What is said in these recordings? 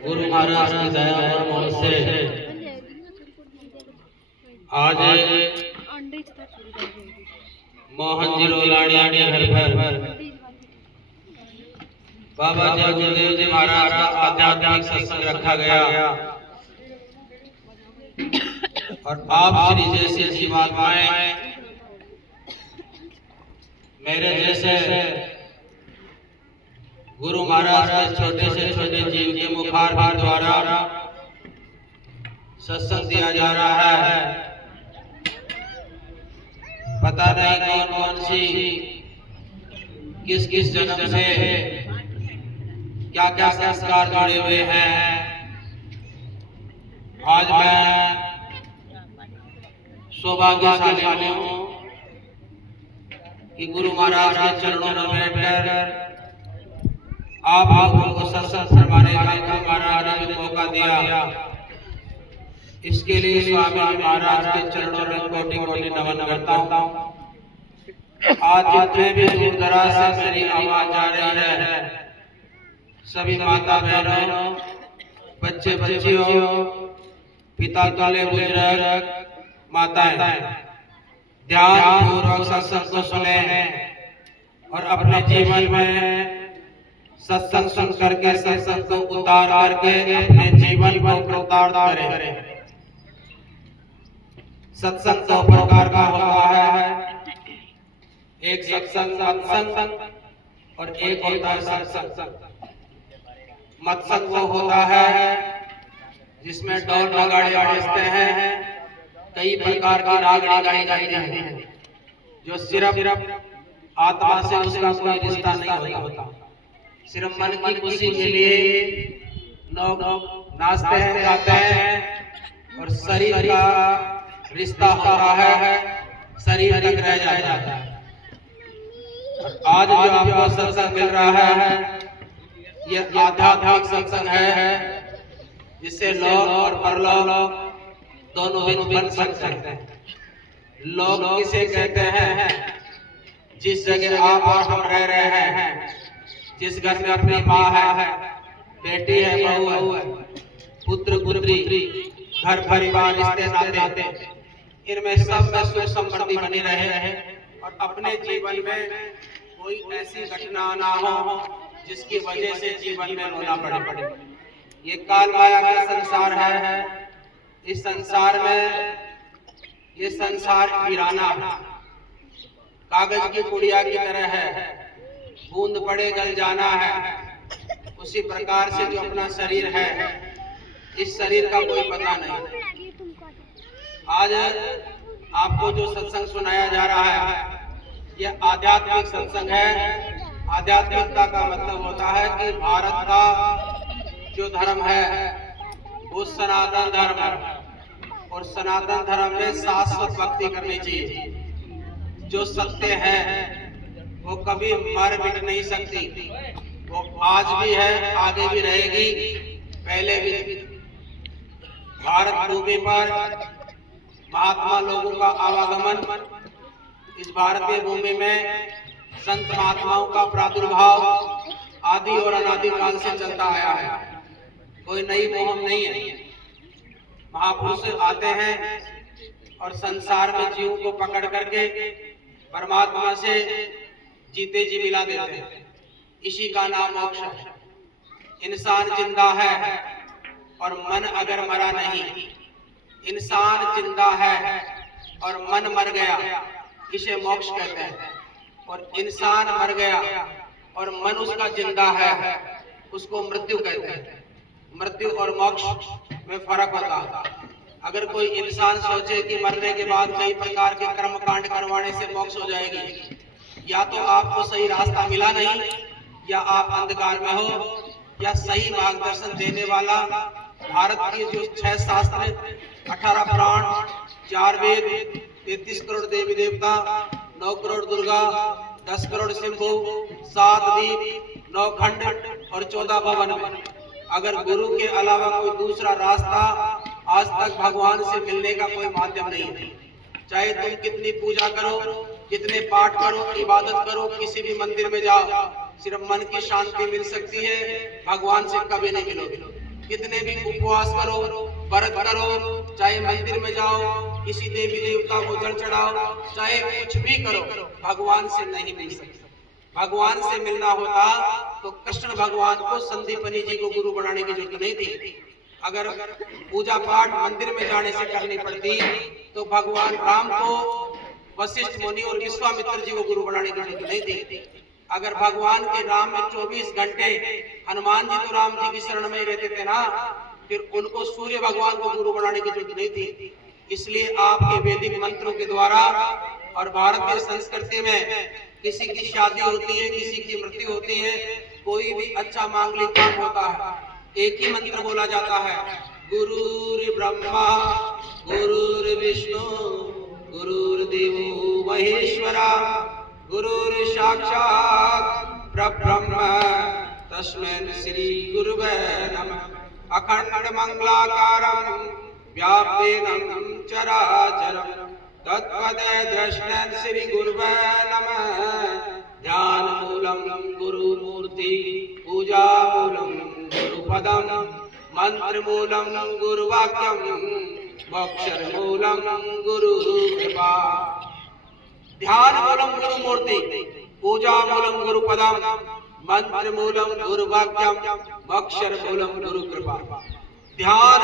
गुरु महाराज की दया और मोह से आज मोहन जी रोलाणिया के घर पर बाबा जय गुरुदेव जी महाराज का आध्यात्मिक सत्संग रखा गया और आप श्री जैसे जीवात्माएं मेरे जैसे गुरु महाराज के छोटे से छोटे जीव के मुखारबिंद द्वारा सत्संग दिया जा रहा है। पता नहीं कौन कौन सी किस किस जन्म से क्या क्या संस्कार जुड़े हुए हैं। आज मैं सौभाग्यशाली हूँ कि गुरु महाराज के चरणों में बैठकर आप लोगों को सत्संग फरमाने का गुरु महाराज ने मौका दिया। इसके लिए स्वामी महाराज के चरणों में कोटि कोटि नमन करता हूँ। आज जितने भी दूर दराज से मेरी आवाज आ रही है, सभी माता बहनों, बच्चे बच्चियों, पिता तुल्य बुजुर्ग, माताएं, ध्यान पूर्वक सत्संग को सुने और अपने जीवन में सत्संग सुन करके सत्संग को उतार करके अपने जीवन को कृतार्थ करें। सत्संग दो प्रकार का होता है, एक सत्संग मत्संग और एक होता है सत्संग। मत्संग वो होता है जिसमें ढोल नगाड़े बजते हैं, कई प्रकार की रागनी गाई जाती है, जो सिर्फ आत्मा से उसका कोई रिश्ता नहीं होता। सिर्फ मन की खुशी के लिए लोग नाचते हैं, गाते हैं और शरीर का रिश्ता होता है, शरीर तक रह जाता है। आज जो आपको सत्संग मिल रहा है, यह आध्यात्मिक सत्संग है, जिससे लोक और परलोक दोनों बन सकते हैं। लोक किसे कहते हैं? जिस जगह आप और हम रह रहे हैं, जिस घर में अपनी माँ है, बेटी है, बहू है, पुत्र पुत्री, घर परिवार, रिश्ते नाते, इनमें सब में सुख समृद्धि बनी रहे और अपने जीवन में कोई ऐसी घटना ना हो जिसकी वजह से जीवन में रोना पड़े। ये काल माया का संसार है। इस संसार में ये संसार वीराना कागज की गुड़िया की तरह है, बूंद पड़े गल जाना है। उसी प्रकार से जो अपना शरीर है, इस शरीर का कोई पता नहीं। आज आपको जो सत्संग सुनाया जा रहा है, यह आध्यात्मिक सत्संग है। आध्यात्मिकता का मतलब होता है कि भारत का जो धर्म है वो सनातन धर्म है और सनातन धर्म में शाश्वत भक्ति करनी चाहिए। जो सत्य है वो कभी मर मिट नहीं सकती, वो आज भी है, आगे भी रहेगी, पहले भी। भारत भूमि पर महात्मा लोगों का आवागमन, इस भारतीय भूमि में संत महात्माओं का प्रादुर्भाव आदि और अनादि काल से चलता आया है। कोई नई मुहिम नहीं है। महापुरुष आते हैं और संसार में जीव को पकड़ करके परमात्मा से जीते जी मिला देते हैं। इसी का नाम मोक्ष है। इंसान जिंदा है और मन अगर मरा नहीं, इंसान जिंदा है और मन मर गया, इसे मोक्ष कहते हैं। और इंसान मर गया और मन उसका जिंदा है, उसको मृत्यु कहते हैं। मृत्यु और मोक्ष में फर्क होता है। अगर कोई इंसान सोचे कि मरने के बाद कई प्रकार के कर्म कांड करवाने से मोक्ष हो जाएगी, या तो आपको सही रास्ता मिला नहीं, या आप अंधकार में हो, या सही मार्गदर्शन देने वाला भारत की जो 6 शास्त्र, 18 पुराण, 4 वेद, 33 करोड़ देवी देवता, 9 करोड़ दुर्गा, 10 करोड़ शंभु, 7 दीप, 9 खंड और 14 भवन, अगर गुरु के अलावा कोई दूसरा रास्ता आज तक भगवान से मिलने का कोई माध्यम नहीं है। चाहे तुम कितनी पूजा करो, कितने पाठ करो, इबादत करो, किसी भी मंदिर में जाओ, सिर्फ मन की शांति मिल सकती है, भगवान से कभी नहीं मिलोगे। कितने भी उपवास करो, व्रत करो, चाहे मंदिर में जाओ, किसी देवी देवता को जल चढ़ाओ, चाहे कुछ भी करो, भगवान से नहीं मिल सकते। भगवान से मिलना होता तो कृष्ण भगवान को संदीपनी जी को गुरु बनाने की जरूरत नहीं थी। अगर पूजा पाठ मंदिर में जाने से करनी पड़ती तो भगवान राम को वशिष्ठ मुनि और विश्वामित्र जी को गुरु बनाने की जरूरत नहीं थी। अगर भगवान के राम में 24 घंटे हनुमान जी तो राम जी की शरण में ही रहते थे ना, फिर उनको सूर्य भगवान को गुरु बनाने की जरूरत नहीं थी। इसलिए आपके वैदिक मंत्रों के द्वारा और भारतीय संस्कृति में किसी की शादी होती है, किसी की मृत्यु होती है, कोई भी अच्छा मांगलिक काम होता है, एक ही मंत्र बोला जाता है, गुरुर् ब्रह्मा गुरुर्विष्णु गुरुर्देवो महेश्वरा गुरुर् साक्षात् परब्रह्म तस्मै श्री गुरुवे नमः। अखंड मंगलाकारं व्याप्तेनं चराचरं तत्पदे दर्शनं श्री गुरुवे नमः। ध्यान मूलं गुरुमूर्ति पूजा मूलं गुरुपदं मंत्र मूलं गुरुवाक्यं मोक्षर मूलं गुरु कृपा। ध्यान मूलम गुरु मूर्ति पूजा मूलम गुरु पदम मंत्र मूलम गुरु वाक्यम अक्षर मूलम गुरु कृपा। ध्यान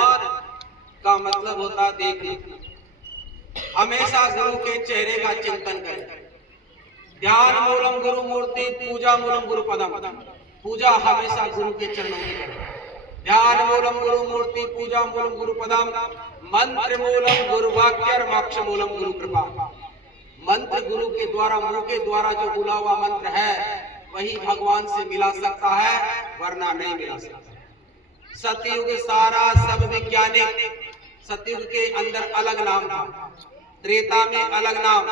का मतलब होता देखना, हमेशा गुरु के चेहरे का चिंतन करें। ध्यान मूलम गुरु मूर्ति पूजा मूलम गुरु पदम, पूजा हमेशा गुरु के चरणों में करें। ध्यान मूलम गुरु मूर्ति पूजा मूलम गुरु पदम मंत्र मूलम गुरु वाक्य मोक्ष मूलम गुरु कृपा। मंत्र गुरु के द्वारा, मुंह के द्वारा जो बोला हुआ मंत्र है वही भगवान से मिला सकता है, वरना नहीं मिला सकता। सतयुग सारा सब वैज्ञानिक, सतयुग के अंदर अलग नाम था, त्रेता में अलग नाम,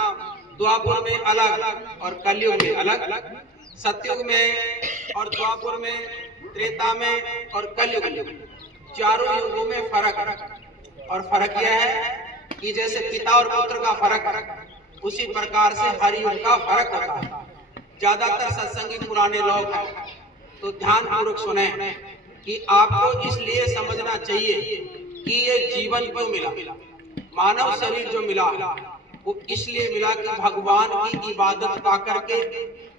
द्वापर में अलग और कलयुग में अलग। सतयुग में और द्वापर में, त्रेता में और कलयुग में, चारों युगों में फर्क। और फर्क यह है कि जैसे पिता और पुत्र का फर्क, उसी प्रकार से हर युग का फर्क होता है। ज्यादातर सत्संगी पुराने लोग हैं तो ध्यान पूर्वक सुने कि आपको इसलिए समझना चाहिए कि ये जीवन क्यों मिला। मानव शरीर जो मिला वो इसलिए मिला कि भगवान की इबादत पा करके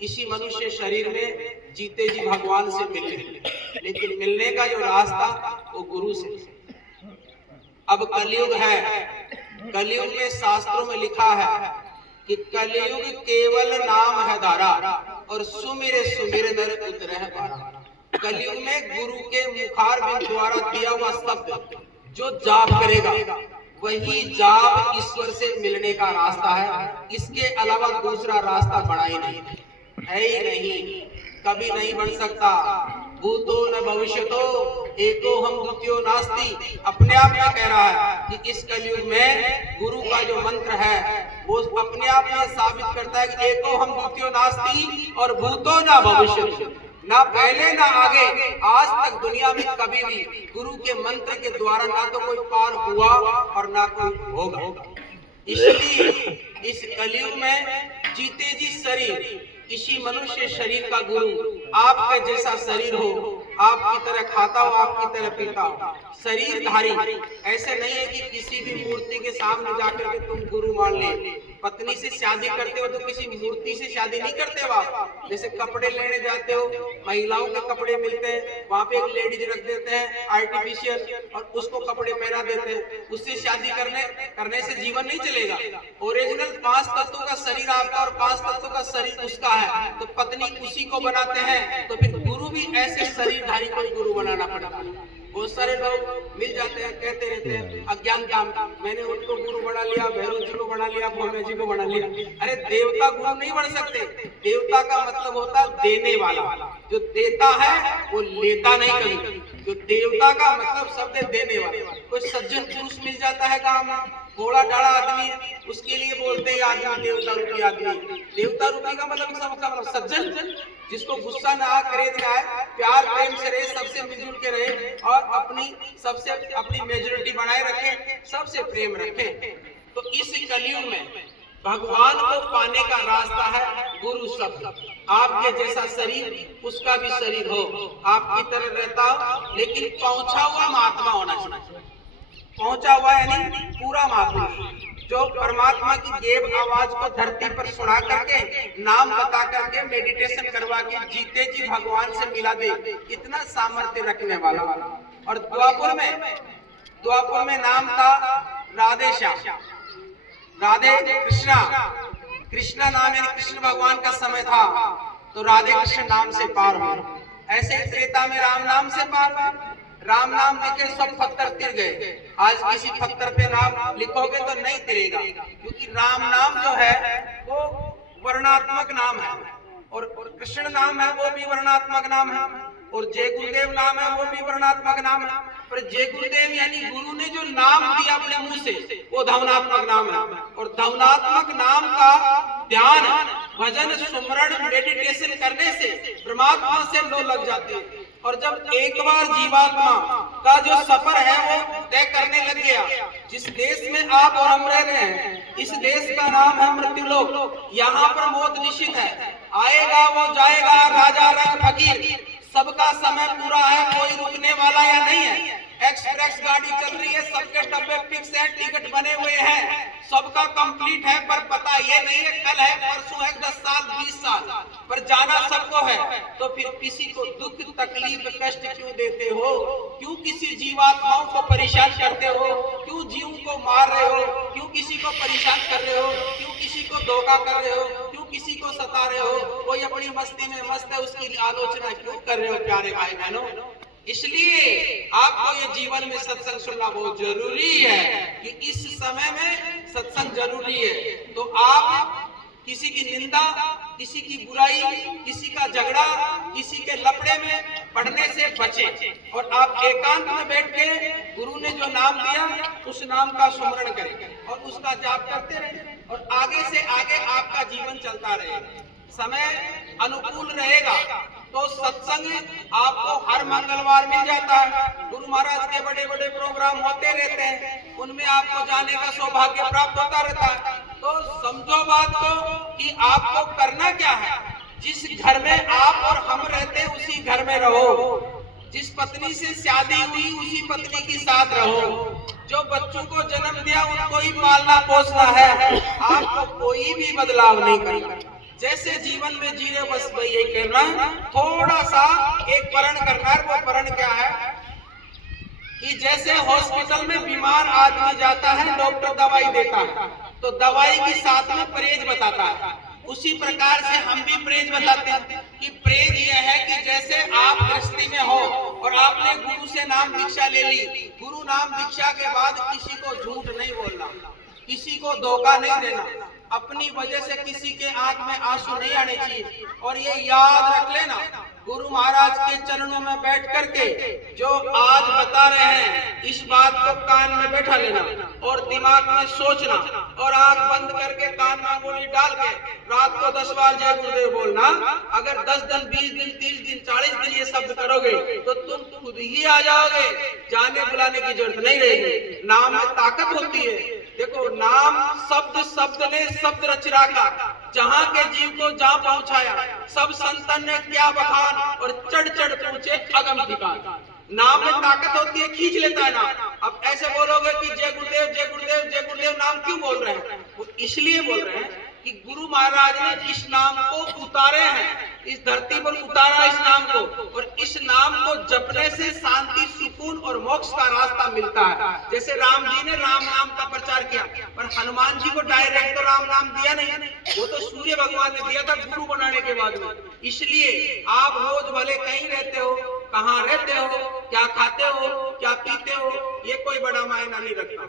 इसी मनुष्य शरीर में जीते जी भगवान से मिले, लेकिन मिलने का जो रास्ता वो गुरु से। अब कलयुग है, कलयुग में शास्त्रों में लिखा है कि कलयुग केवल नाम है धारा और सुमिरे सुमिरे नर उतरह पारा। कलयुग में गुरु के मुखार बिंद द्वारा दिया हुआ शब्द जो जाप करेगा वही जाप ईश्वर से मिलने का रास्ता है। इसके अलावा दूसरा रास्ता बना ही नहीं है ही नहीं, कभी नहीं बन सकता। भूतो न भविष्यतो एको हम द्वितीयो नास्ति। अपने आप में कह रहा है कि इस कलयुग में गुरु का जो मंत्र है वो अपने आप में साबित करता है कि एको हम द्वितीयो नास्ति और भूतो न भविष्यतो, ना पहले ना आगे। आज तक दुनिया में कभी भी गुरु के मंत्र के द्वारा ना तो कोई पार हुआ और ना कोई होगा। इसलिए इस कलयुग में जीते जी शरीर, इसी मनुष्य शरीर का गुरु आपके जैसा शरीर हो, आपकी तरह खाता हो, आपकी तरह पीता हो, शरीरधारी। ऐसे नहीं है कि किसी भी मूर्ति के सामने जाकर के तुम गुरु मान ले। पत्नी से शादी करते हो तो किसी मूर्ति से शादी नहीं करते हो आप। जैसे कपड़े लेने जाते हो, महिलाओं के कपड़े मिलते हैं, वहाँ पे एक लेडीज रख देते हैं आर्टिफिशियल और उसको कपड़े पहना देते हैं। उससे शादी करने से जीवन नहीं चलेगा। ओरिजिनल 5 तत्वों का शरीर आपका और 5 तत्वों का शरीर उसका है, तो पत्नी उसी को बनाते हैं, तो फिर गुरु भी ऐसे शरीरधारी को गुरु बनाना पड़ता है। बहुत सारे लोग मिल जाते हैं, कहते रहते हैं अज्ञान काम, मैंने उनको गुरु बना लिया, भैरव जी को बना लिया, भोले जी को बना लिया। अरे देवता गुरु नहीं बन सकते। देवता का मतलब होता है देने वाला, जो देता है वो लेता नहीं कभी। जो देवता का मतलब शब्द है देने वाला। कोई सज्जन पुरुष मिल जाता है गाँव में, थोड़ा डाड़ा आदमी है, उसके लिए बोलते हैं आदमी देवता रूपी आदमी। देवता रूपी का मतलब सज्जन, जिसको गुस्सा ना आए, क्रोध ना आए, प्यार प्रेम से रहे, सबसे मिलजुल के रहे और अपनी मेजोरिटी बनाए रखे, सबसे प्रेम रखे। तो इस कलयुग में भगवान को पाने का रास्ता है गुरु शब्द। आपके जैसा शरीर उसका भी शरीर हो, आपकी तरह रहता हो, लेकिन पहुंचा हुआ महात्मा होना चाहिए। पहुंचा हुआ यानी पूरा महात्मा, जो परमात्मा की देव आवाज को धरती पर सुना करके, नाम बता करके, मेडिटेशन करवा के जीते जी भगवान से मिला दे, इतना सामर्थ्य रखने वाला। और द्वापुर में नाम था राधे श्याम, राधे कृष्णा। कृष्णा नाम यानी कृष्ण भगवान का समय था, तो राधे कृष्ण नाम से पार हुए। ऐसे ही त्रेता में राम नाम से पार हुए। राम नाम लिखे सब पत्थर तिर गए। आज किसी पत्थर पे नाम लिखोगे तो नहीं तिरेगा, क्योंकि राम नाम जो है वो वर्णात्मक नाम है, और कृष्ण नाम है वो भी वर्णात्मक नाम है, और जय गुरुदेव नाम है वो भी वर्णात्मक नाम है। पर जय गुरुदेव यानी गुरु ने जो नाम दिया अपने मुंह से, वो धवनात्मक नाम है। और धवनात्मक नाम का ध्यान, भजन, सुमरण, मेडिटेशन करने से परमात्मा से लो लग जाते हैं। और जब एक बार जीवात्मा का जो सफर है वो तय करने लग गया, जिस देश में आप और हम रह रहे हैं, इस देश का नाम है मृत्युलोक। यहाँ पर मौत निश्चित है, आएगा वो जाएगा, राजा रंग फकीर, सबका समय पूरा है, कोई रुकने वाला या नहीं है। एक्सप्रेस गाड़ी चल रही है, सबके डब्बे फिक्स है, टिकट बने हुए हैं, सबका कंप्लीट है, पर पता ये नहीं है कल है, परसों है, 10 साल 20 साल, पर जाना सबको है। तो फिर किसी को दुख, तकलीफ, कष्ट क्यों देते हो? क्यों किसी जीवात्माओं को परेशान करते हो? क्यों जीवों को मार रहे हो? क्यों किसी को परेशान कर रहे हो? क्यों किसी को धोखा कर रहे हो? क्यों किसी को सता रहे हो? कोई अपनी मस्ती में मस्त है, उसकी आलोचना क्यों कर रहे हो प्यारे भाई बहनों? इसलिए आपको ये जीवन में सत्संग सुनना बहुत जरूरी है, कि इस समय में सत्संग जरूरी है। तो आप किसी की निंदा, किसी की बुराई, किसी का झगड़ा, किसी के लफड़े में पड़ने से बचें, और आप एकांत में बैठ के गुरु ने जो नाम दिया उस नाम का सुमरण करें और उसका जाप करते रहें, और आगे से आगे आपका जीवन चलता रहेगा। समय अनुकूल रहेगा तो सत्संग आपको हर मंगलवार मिल जाता है। गुरु महाराज के बड़े बड़े प्रोग्राम होते रहते हैं, उनमें आपको जाने का सौभाग्य प्राप्त होता रहता है। तो समझो बात को कि आपको करना क्या है। जिस घर में आप और हम रहते हैं उसी घर में रहो, जिस पत्नी से शादी हुई उसी पत्नी के साथ रहो, जो बच्चों को जन्म दिया उनको ही पालना पोसना है, आपको कोई भी बदलाव नहीं करना। जैसे जीवन में जी रहे बस वही यही करना है। थोड़ा सा एक प्रण करना है। वो प्रण क्या है कि जैसे हॉस्पिटल में बीमार आदमी जाता है, डॉक्टर दवाई देता है, तो दवाई के साथ में परहेज बताता है, उसी प्रकार से हम भी परहेज बताते हैं। कि परहेज यह है कि जैसे आप गृहस्थी में हो और आपने गुरु से नाम दीक्षा ले ली, गुरु नाम दीक्षा के बाद किसी को झूठ नहीं बोलना, किसी को धोखा नहीं देना, अपनी वजह से किसी के आंख में आंसू नहीं आने चाहिए। और ये याद रख लेना, गुरु महाराज के चरणों में बैठ करके जो आज बता रहे हैं, इस बात को कान में बैठा लेना और दिमाग में सोचना, और आंख बंद करके कान में अंगुली डाल के रात को 10 बार जय गुरुदेव बोलना। अगर 10 दिन, 20 दिन, 30 दिन, 40 दिन ये शब्द करोगे तो तुम खुद ही आ जाओगे, जाने बुलाने की जरूरत नहीं रहेगी। नाम में ताकत होती है। देखो, नाम शब्द ने शब्द रच रखा, जहाँ के जीव को जहाँ पहुँचाया, सब संतन ने क्या बखान और चढ़ चढ़ पूछे अगम ठिकान। नाम में ताकत होती है, खींच लेता है नाम। अब ऐसे बोलोगे कि जय गुरुदेव जय गुरुदेव जय गुरुदेव नाम क्यों बोल रहे हैं? वो इसलिए बोल रहे हैं कि गुरु महाराज ने इस नाम को उतारे हैं, इस धरती पर उतारा इस नाम को, और इस नाम को जपने से शांति, सुकून और मोक्ष का रास्ता मिलता है। जैसे राम जी ने राम नाम का प्रचार किया, पर हनुमान जी को डायरेक्ट तो राम नाम दिया नहीं, वो तो सूर्य भगवान ने दिया था गुरु बनाने के बाद में। इसलिए आप रोज भले कहीं रहते हो, कहाँ रहते हो, क्या खाते हो, क्या पीते हो, ये कोई बड़ा मायना नहीं रखता।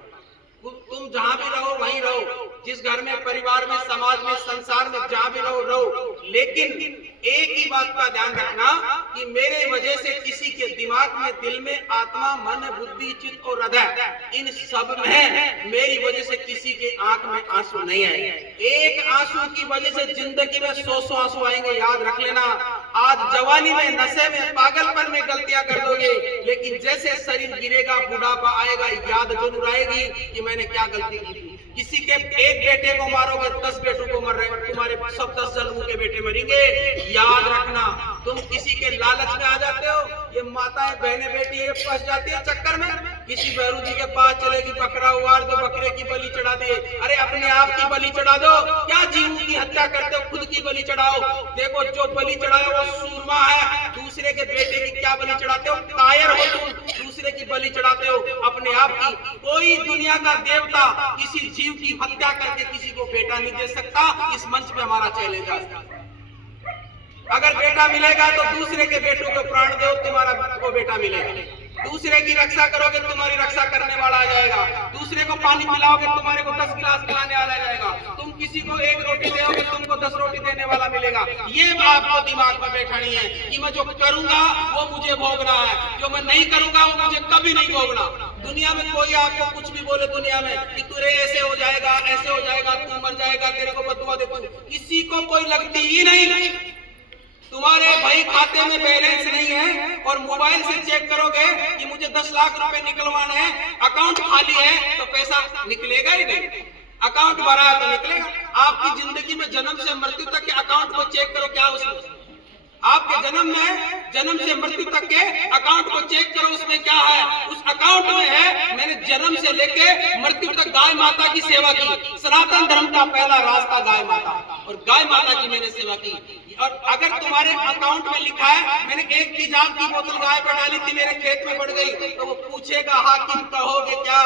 तुम जहाँ भी रहो वहीं रहो, जिस घर में, परिवार में, समाज में, संसार में जहाँ भी रहो, लेकिन एक ही बात का ध्यान रखना कि मेरे वजह से किसी के दिमाग में, दिल में, आत्मा, मन, बुद्धि, चित्त और हृदय, इन सब में मेरी वजह से किसी के आंख में आंसू नहीं आएंगे। एक आंसू की वजह से जिंदगी में 100 आंसू आएंगे, याद रख लेना। आज जवानी में, नशे में, पागलपन में गलतियां कर दोगे, लेकिन जैसे शरीर गिरेगा, बुढ़ापा आएगा, याद जरूर आएगी कि मैंने क्या गलती की थी। किसी के एक बेटे को मारोगे 10 बेटों को मर रहे, तुम्हारे सब 10 जन्मों के बेटे मरेंगे। याद रखना, तुम किसी के लालच में आ जाते हो, ये माताएं बहनें बेटी ये फंस जाती है चक्कर में। किसी भैरू जी के पास चलेगी, बकरा उवार दो, बकरे की बलि चढ़ा दिए। अरे अपने आप की बलि चढ़ा दो, क्या जीवों की हत्या करते हो, खुद की बलि चढ़ाओ। देखो जो बलि चढ़ाओ वो सूरमा है, दूसरे के बेटे की क्या बलि चढ़ाते हो, कायर हो तुम, दूसरे की बलि चढ़ाते हो अपने आप की। कोई दुनिया का देवता किसी जीव की हत्या करके किसी को बेटा नहीं दे सकता। इस मंच पे हमारा चैलेंज है, अगर बेटा मिलेगा तो दूसरे के बेटों को प्राण दो, तुम्हारा को बेटा मिलेगा। दूसरे की रक्षा करोगे, तुम्हारी रक्षा करने वाला आ जाएगा। दूसरे को पानी पिलाओगे, तुम्हारे को 10 गिलास पिलाने वाला आ जाएगा। तुम किसी को 1 रोटी दोगे, तुमको 10 रोटी देने वाला मिलेगा। ये आपको दिमाग में बैठानी है कि मैं जो करूंगा वो मुझे भोगना है, जो मैं नहीं करूंगा वो मुझे कभी नहीं भोगना। दुनिया में कोई आपको कुछ भी बोले दुनिया में कि तुरे ऐसे हो जाएगा, ऐसे हो जाएगा, तू मर जाएगा, तेरे को बदुआ देता हूं, किसी को कोई लगती ही नहीं। तुम्हारे भाई खाते में बैलेंस नहीं है और मोबाइल से चेक करोगे कि मुझे 10 लाख रुपए निकलवाने हैं, अकाउंट खाली है तो पैसा निकलेगा ही नहीं। अकाउंट भरा है तो निकलेगा। आपकी जिंदगी में जन्म से मृत्यु तक के अकाउंट को चेक करो, क्या उसमें आपके जन्म से मृत्यु तक के अकाउंट को चेक करो, उसमें क्या है। उस अकाउंट में है मैंने जन्म से लेके मृत्यु तक गाय माता की सेवा की। सनातन धर्म का पहला रास्ता गाय माता, और गाय माता की मैंने सेवा की। और अगर तुम्हारे अकाउंट में लिखा है मैंने 1 तेजाब की बोतल गाय पर डाली थी, मेरे खेत में बढ़ गई, तो वो पूछेगा हाकिम कहोगे क्या।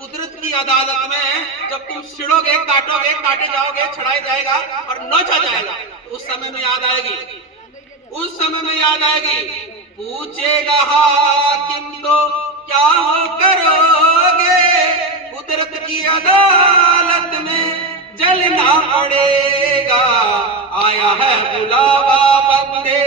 कुदरत की अदालत में जब तुम छिड़ोगे, काटोगे, काटे जाओगे, छड़ाया जाएगा और नोचा जाएगा, तो उस समय में याद आएगी, उस समय में याद आएगी। पूछेगा हाकिम तो क्या हो करोगे, कुदरत की अदालत में जलना पड़ेगा। आया है बुलावा बंदे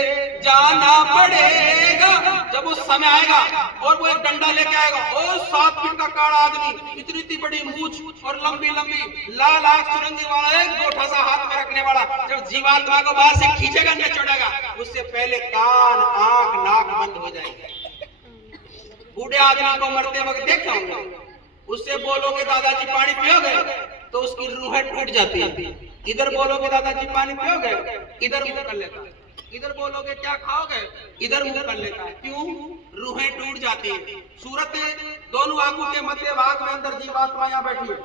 जाना पड़ेगा। जब वो समय आएगा और वो एक डंडा लेके आएगा, ओ 7 फीट का काड़ा आदमी, इतनी इतनी बड़ी मूछ और लंबी लंबी लाल आंख सुरंगी वाला, एक गोठा सा हाथ में रखने वाला, जब जीवात्मा को बाहर से खींचेगा न छोड़ेगा, उससे पहले कान आंख नाक बंद हो जाएंगे। बूढ़े आदमी को मरते वक्त देखा होगा, उससे बोलोगे दादाजी पानी पियोगे तो उसकी रूह टूट जाती है। इधर बोलोगे दादाजी पानी पियोगे, इधर मुंह कर लेता है। इधर बोलोगे क्या खाओगे, इधर मुंह कर लेता है। क्यों? रूहें टूट जाती है। सूरत दोनों आंखों के मध्य भाग में अंदर जीवात्मा यहाँ बैठी है,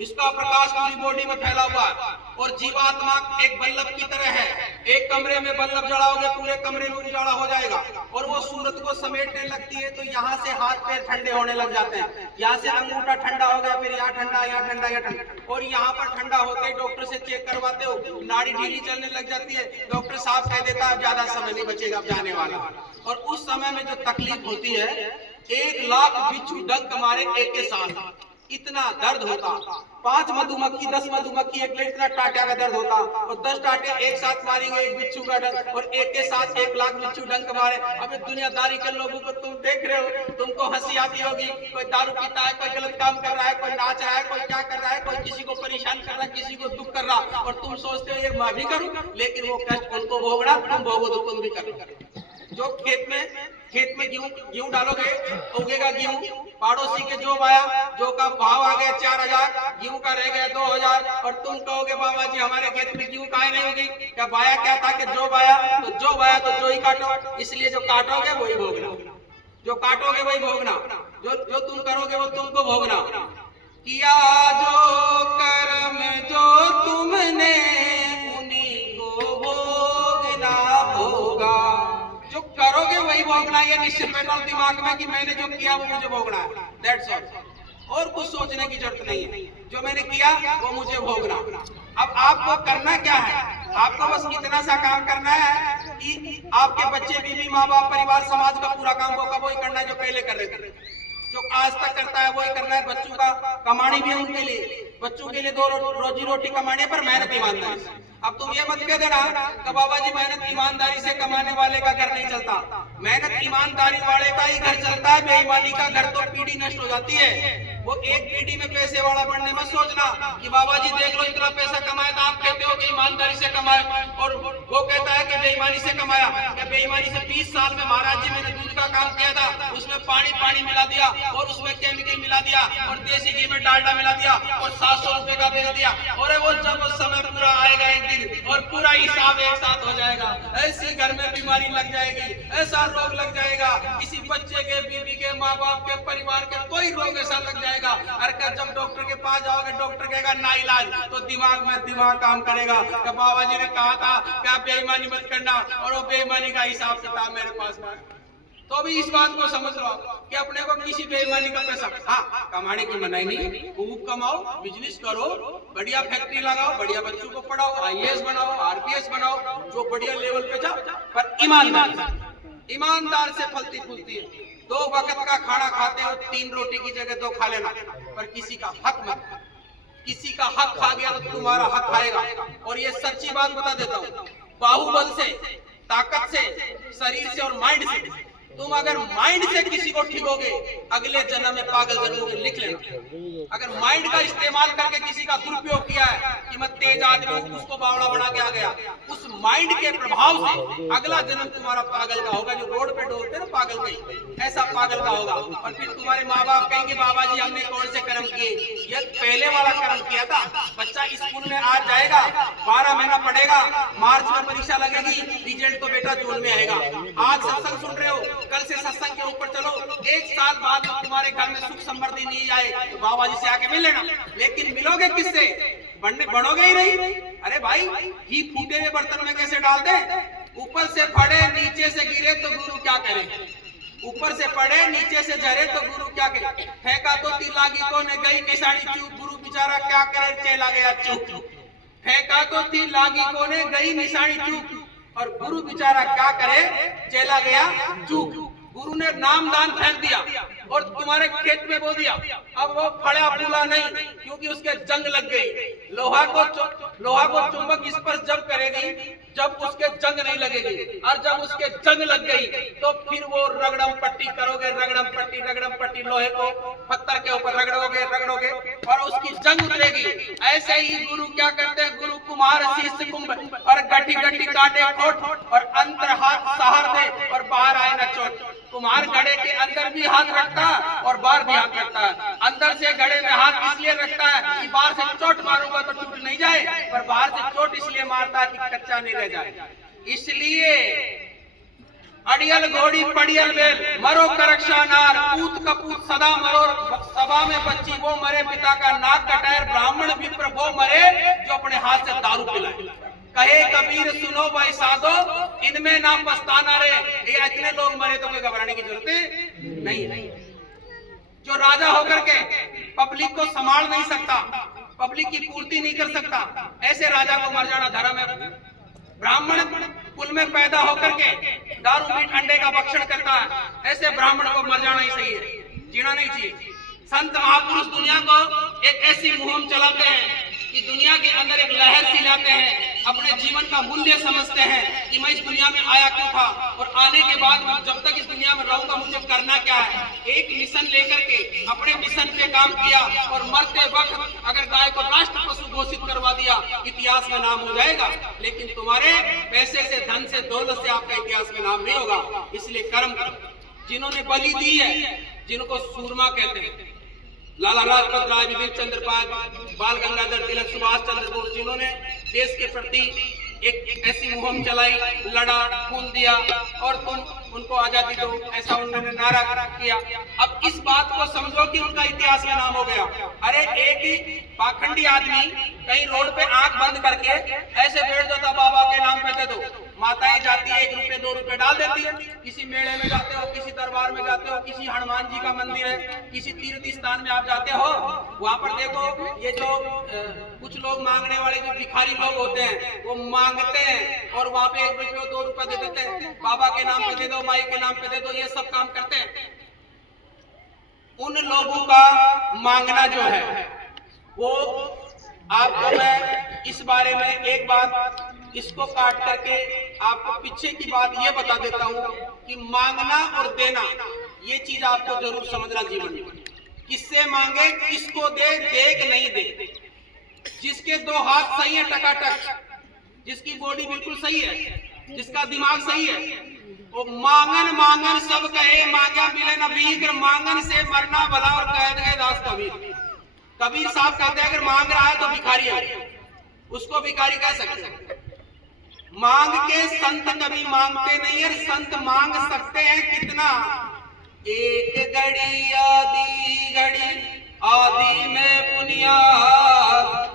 इसका प्रकाश पूरी बॉडी में फैला हुआ है और जीवात्मा एक बल्लभ की तरह है। एक कमरे में बल्लभ जलाओगे पूरे कमरे में उजाला हो जाएगा और वो सूरत को समेटने लगती है, तो यहाँ से हाथ पैर ठंडे होने लग जाते हैं। यहाँ से अंगूठा ठंडा हो गया, फिर यहाँ ठंडा, यहाँ ठंडा, यहाँ ठंडा, और यहाँ पर ठंडा होते ही डॉक्टर से चेक करवाते हो, नाड़ी ढीली चलने लग जाती है। डॉक्टर साहब कह देता है ज्यादा समय नहीं बचेगा, अब जाने वाला। और उस समय में जो तकलीफ होती है, 1 लाख बिच्छू डंक मारे एक के साथ, इतना दर्द होता। 5 मधुमक्खी 10 मधुमक्खी एक ले, इतना टाटा का दर्द होता। और 10 टाटे एक साथ मारेंगे एक बिच्छू का डंक, और एक के साथ 1 लाख बिच्छू डंक मारे। अब दुनियादारी के लोगों को तुम देख रहे हो, तुमको हंसी आती होगी। कोई दारू पीता है, कोई गलत काम कर रहा है, कोई नाच रहा है, कोई क्या कर रहा है, कोई किसी को परेशान कर रहा है, किसी को दुख कर रहा, और तुम सोचते हो ये मैं भी करूं, लेकिन वो कष्ट उनको भोगना, तुम भोगो तो तुम भी करो। जो खेत में गेहूं डालोगे, उगेगा गेहूं। पड़ोसी के जो आया, जो का भाव आ गया 4000, गेहूं का रह गया 2000, और तुम कहोगे बाबा जी हमारे खेत में गेहूं काहे नहीं होगी। क्या बाया क्या था कि जो बाया तो जो ही काटो। इसलिए जो काटोगे वही भोगना, जो काटोगे वही भोगना, जो तुम करोगे वो तुमको भोगना। किया जो कर्म जो तुमने उन्हीं को भोगना होगा। जो करोगे वही भोगना, ये निश्चित बैठा दिमाग में कि मैंने जो किया वो मुझे भोगना है। दैट्स ऑल, और कुछ सोचने की जरूरत नहीं है। जो मैंने किया वो मुझे भोगना। अब आपको करना क्या है, आपको बस इतना सा काम करना है कि आपके बच्चे, बीवी, माँ बाप, परिवार, समाज का पूरा काम होगा वही करना है जो पहले कर रहे थे, जो आज तक करता है वही करना है। बच्चों का कमानी भी है, उनके लिए, बच्चों के लिए 2 रोजी रोटी कमाने पर मेहनत ईमानदारी से। अब तुम ये मत कह देना कि बाबा जी मेहनत ईमानदारी से कमाने वाले का घर नहीं चलता। मेहनत ईमानदारी वाले का ही घर चलता है, बेईमानी का घर तो पीढ़ी नष्ट हो जाती है। वो एक पीढ़ी में पैसे वाला बनने मत सोचना कि बाबा जी देख लो इतना पैसा कमाया, तो आप कहते हो कि ईमानदारी से कमाया, और वो कहता है कि बेईमानी से कमाया। या बेईमानी से 20 साल में महाराज जी मैंने दूध का काम किया था, उसमें उसमें पानी मिला दिया और उसमें केमिकल मिला दिया और देसी घी में डालडा मिला दिया और 700 रुपए का बेच दिया। और वो जब समय पूरा आएगा एक दिन और पूरा हिसाब एक साथ हो जाएगा, ऐसी घर में बीमारी लग जाएगी, ऐसा रोग लग जाएगा, किसी बच्चे के, बीवी के, माँ बाप के, परिवार के कोई रोग ऐसा लग जाएगा। अरे जब डॉक्टर के पास जाओगे डॉक्टर कहेगा ना इलाज, तो दिमाग में दिमाग काम करेगा कि बाबा जी ने कहा था क्या बेईमानी मत करना, और वो बेईमानी का हिसाब किताब मेरे पास में। तो अभी इस बात को समझ लो कि अपने को किसी बेईमानी का पैसा, हाँ कमाने की मनाही नहीं, खूब कमाओ, बिजनेस करो, बढ़िया फैक्ट्री लगाओ, बढ़िया बच्चों को पढ़ाओ, IAS बनाओ, RPS बनाओ, जो बढ़िया लेवल पे जाओ, पर ईमानदार से फलती फूलती है। 2 वक्त का खाना खाते हो, 3 रोटी की जगह 2 खा लेना, पर किसी का हक मत, किसी का हक खा गया तो तुम्हारा हक खाएगा। और ये सच्ची बात बता देता हूँ, बाहुबल से, ताकत से, शरीर से और माइंड से, तुम अगर माइंड से किसी को ठिकोगे अगले जन्म में पागल जन्मोगे, लिख लेना। अगर माइंड का इस्तेमाल करके किसी का दुरुपयोग किया है कि मैं तेज आदमी हूं, उसको बावड़ा बना के आ गया, उस माइंड के प्रभाव से अगला जन्म तुम्हारा पागल का होगा। जो रोड पे डोलते ना पागल कहीं, ऐसा पागल का होगा। और फिर तुम्हारे माँ बाप कहेंगे बाबा जी हमने कौन से कर्म किए, ये पहले वाला कर्म किया था। बच्चा स्कूल में आज जाएगा, 12 महीना पढ़ेगा, मार्च में परीक्षा लगेगी, रिजल्ट तो बेटा जून में आएगा। आज सत्संग सुन रहे हो, कल से सत्संग के ऊपर चलो, 1 साल बाद तुम्हारे घर में सुख समृद्धि नहीं आए तो बाबा जी से आके मिल लेना। लेकिन मिलोगे किससे, बढ़ोगे ही नहीं। अरे भाई घी फूटे हुए बर्तन में कैसे डाल दे, ऊपर से पड़े नीचे से गिरे तो गुरु क्या करे, ऊपर से पड़े नीचे से झरे तो गुरु क्या करे। फेंका तो तीर लागी को ने गई निशानी चूक, गुरु बेचारा क्या करे चला गया चूक। फेंका तो तीर लागी को ने गई निशानी चूक, और गुरु बेचारा क्या करे चला गया चूक। गुरु ने नाम दान फेंक दिया और तुम्हारे खेत में बो दिया, अब वो फड़ा फूला नहीं क्योंकि उसके जंग लग गई। लोहा को चुंबक स्पर्श जब करेगी जब उसके जंग नहीं लगेगी, और जब उसके जंग लग गई तो फिर वो रगड़म पट्टी करोगे, रगड़म पट्टी लोहे को पत्थर के ऊपर रगड़ोगे और उसकी जंग उतरेगी। ऐसे ही गुरु क्या करते हैं, गुरु कुम्हार शीश कुंभ और गठी काटे खोट और अंतर हाथ सहार दे और बाहर आए न चोट। कुम्हार घड़े के अंदर भी हाथ रखता है और बाहर भी हाथ रखता है। अंदर से घड़े में हाथ इसलिए रखता है कि बाहर से चोट मारूंगा तो टूट नहीं जाए, पर बाहर से चोट इसलिए मारता है कि कच्चा नहीं रह जाए। इसलिए अड़ियल घोड़ी पड़ियल बेल, मरो करक्षा नार, पूत कपूत सदा मरो, सभा में बच्ची वो मरे, पिता का नाक कटाए, ब्राह्मण विप्र वो मरे जो अपने हाथ से दारू पिलाए। कहे कबीर सुनो भाई साधो, इनमें ना पछताना रे। ये इतने लोग मरे तो कोई घबराने की जरूरत नहीं। जो राजा होकर के पब्लिक को संभाल नहीं सकता, पब्लिक की पूर्ति नहीं कर सकता, ऐसे राजा को मर जाना धर्म है। ब्राह्मण कुल में पैदा होकर के दारू मीट अंडे का भक्षण करता है, ऐसे ब्राह्मण को मर जाना ही सही है, जीना नहीं चाहिए। संत महापुरुष दुनिया को एक ऐसी मुहिम चलाते हैं कि दुनिया के अंदर एक लहर सी लाते हैं, अपने जीवन का मूल्य समझते हैं कि मैं इस दुनिया में आया क्यों था, और आने के बाद मैं जब तक इस दुनिया में रहूंगा मुझे करना क्या है। एक मिशन लेकर के अपने मिशन पे काम किया और मरते वक्त अगर गाय को राष्ट्र पशु घोषित करवा दिया, इतिहास में नाम हो जाएगा। लेकिन तुम्हारे पैसे से, धन से, दौलत से आपका इतिहास में नाम नहीं होगा। इसलिए कर्म करो। जिन्होंने बलि दी है, जिनको सूरमा कहते हैं, लाला लाजपत राय, विपिन चंद्र पाल, बाल गंगाधर तिलक, सुभाष चंद्र बोस, जिन्होंने देश के प्रति एक ऐसी मुहिम चलाई, लड़ा, खून दिया और तुम उनको आजादी दो, ऐसा उन्होंने नारा किया। अब इस बात को समझो कि उनका इतिहास में नाम हो गया। अरे एक ही पाखंडी आदमी कहीं रोड पे आंख बंद करके ऐसे बैठ जाता, बाबा के नाम पे दे दो। माताएं जाती है, 1 रुपए 2 रुपए डाल देती है। किसी मेले में जाते हो, किसी दरबार में जाते हो, किसी हनुमान जी का मंदिर है, किसी तीर्थ स्थान में आप जाते हो, वहां पर देखो ये जो कुछ लोग मांगने वाले जो भिखारी लोग होते हैं वो मांगते हैं और वहां पे 1 रुपये 2 रुपए दे देते हैं, बाबा के नाम पे दे दो, माई के नाम पे दे दो, ये सब काम करते हैं। उन लोगों का मांगना जो है वो आपको मैं इस बारे में एक बात इसको काट करके आपको पीछे की बात ये बता देता हूं कि मांगना और देना ये चीज आपको जरूर समझना जीवन में। किससे मांगे, किसको दे, देख नहीं दे। जिसके 2 हाथ सही है टकाटक, जिसकी बॉडी बिल्कुल सही है, जिसका दिमाग सही है, वो मांगन मांगन सब कहे मांग्या मिले न भीख, मांगन से मरना भला और कह गए दास कबीर। कबीर साहब कहते हैं अगर मांग रहा है तो भिखारी है, उसको भिखारी कह सकते हैं। मांग के संत कभी मांगते नहीं है, संत मांग सकते हैं कितना, एक घड़ी आधी घड़ी आदि में पुनिया,